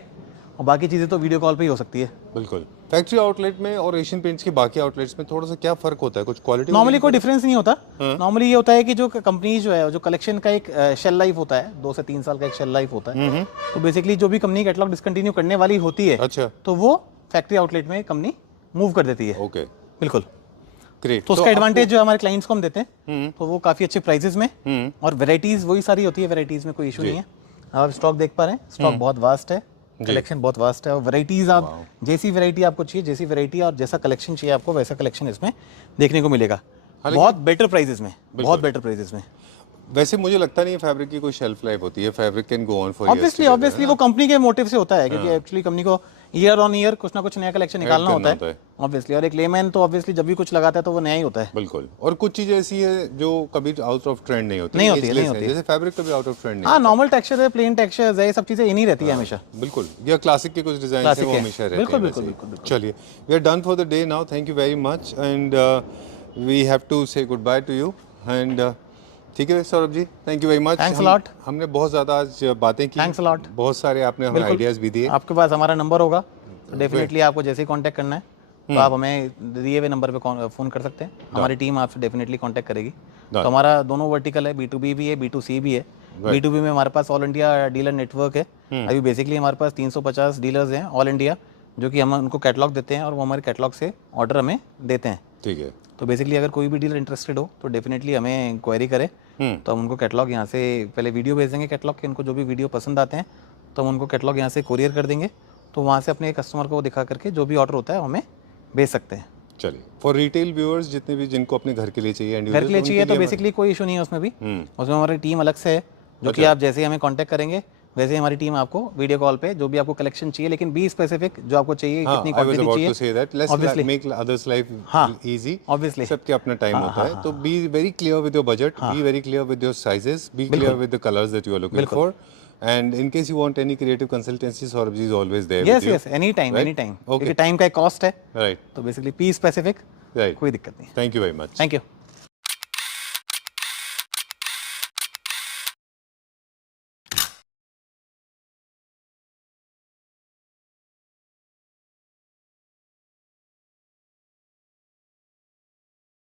और बाकी चीज़ें तो वीडियो कॉल पे ही हो सकती है। बिल्कुल। फैक्ट्री आउटलेट में और एशियन पेंट्स के बाकी आउटलेट्स में थोड़ा सा क्या फर्क होता है? कुछ क्वालिटी? नॉर्मली कोई डिफरेंस नहीं होता। नॉर्मली ये होता है कि जो कंपनी जो है, जो कलेक्शन का एक शेल लाइफ होता है, 2 से 3 साल का एक शेल लाइफ होता है। तो बेसिकली जो भी कंपनी कैटलॉग डिसकंटिन्यू करने वाली होती है, अच्छा, तो वो फैक्ट्री आउटलेट में कंपनी मूव कर देती है। ओके, बिल्कुल। ग्रेट। तो उसका एडवांटेज जो हमारे क्लाइंट्स को हम देते हैं, तो वो काफ़ी अच्छे प्राइजेस में, और वेराइटीज़ वही सारी होती है, वेराइटीज़ में कोई इशू नहीं है। आप स्टॉक देख पा रहे हैं, स्टॉक बहुत वास्ट है, कलेक्शन बहुत वास्ट है, और वेराइटीज़ आप जैसी वेराइटी आपको चाहिए, जैसी वेराइटी और जैसा कलेक्शन चाहिए आपको, वैसा कलेक्शन इसमें देखने को मिलेगा, बहुत बेटर प्राइजेस में, बहुत बेटर प्राइजेस में। वैसे मुझे लगता नहीं है फैब्रिक की कोई शेल्फ लाइफ होती है। Fabric can go on for years. Obviously वो कंपनी के मोटिव से होता है, क्योंकि एक्चुअली कंपनी को ईयर ऑन ईयर कुछ ना कुछ नया कलेक्शन निकालना होता है ऑब्वियसली, और एक लेमैन तो ऑब्वियसली जब भी कुछ लगाता है तो वो नया ही होता है। बिल्कुल। और कुछ चीजें ऐसी है जो कभी आउट ऑफ ट्रेंड नहीं होती, जैसे फैब्रिक कभी आउट ऑफ ट्रेंड नहीं। हाँ, नॉर्मल टेक्सचर है, प्लेन टेक्सचर है, ये सब चीजें इन्हीं रहती है हमेशा। बिल्कुल। या क्लासिक के कुछ डिजाइन है वो हमेशा रहते हैं। बिल्कुल बिल्कुल बिल्कुल। चलिए, we are done for the day now. Thank you very much, and we have to say goodbye to you. And ठीक है Saurabh ji, thank you very much. Thanks a lot. हमने बहुत ज़्यादा आज बातें की। Thanks a lot. बहुत सारे आपने हमें आइडियाज़ भी दिए। आपके पास हमारा नंबर होगा, तो डेफिनेटली आपको जैसे ही कांटेक्ट करना है तो आप हमें दिए हुए नंबर पे फ़ोन कर सकते हैं। हमारी टीम आपसे डेफिनेटली कांटेक्ट करेगी। तो हमारा दोनों वर्टिकल है, B2B भी है, B2C भी है। B2B में हमारे पास ऑल इंडिया डीलर नेटवर्क है। अभी बेसिकली हमारे पास 350 डीलर्स हैं ऑल इंडिया, जो कि हम उनको कैटलॉग देते हैं और वो हमारे कैटलॉग से ऑर्डर हमें देते हैं। ठीक है। तो बेसिकली अगर कोई भी डीलर इंटरेस्टेड हो तो डेफिनेटली हमें इंक्वायरी करे, तो हम उनको कैटलॉग यहाँ से पहले वीडियो भेज देंगे कैटलॉग के, उनको जो भी वीडियो पसंद आते हैं तो हम उनको कैटलॉग यहाँ से कोरियर कर देंगे, तो वहाँ से अपने कस्टमर को दिखा करके जो भी ऑर्डर होता है हमें भेज सकते हैं। चलिए, फॉर रिटेल व्यूअर्स जितने भी जिनको अपने घर के लिए चाहिए, घर के लिए चाहिए, तो बेसिकली कोई इशू नहीं है उसमें भी। उसमें हमारी टीम अलग से है, जो कि आप जैसे ही हमें कांटेक्ट करेंगे वैसे ही हमारी टीम आपको वीडियो कॉल पे जो भी आपको कलेक्शन चाहिए, लेकिन बी स्पेसिफिक जो आपको चाहिए, कितनी क्वांटिटी चाहिए, obviously make others life easy, obviously सबके अपना टाइम होता है, तो be very clear with your budget, be very clear with your sizes, be clear with the colors that you are looking for, and in case you want any creative consultancy, Saurabh ji is always there with you. Yes, anytime, anytime, क्योंकि टाइम का एक कॉस्ट है, right, तो बेसिकली पी स्पेसिफिक right, कोई दिक्कत नहीं। thank you very much. Thank you.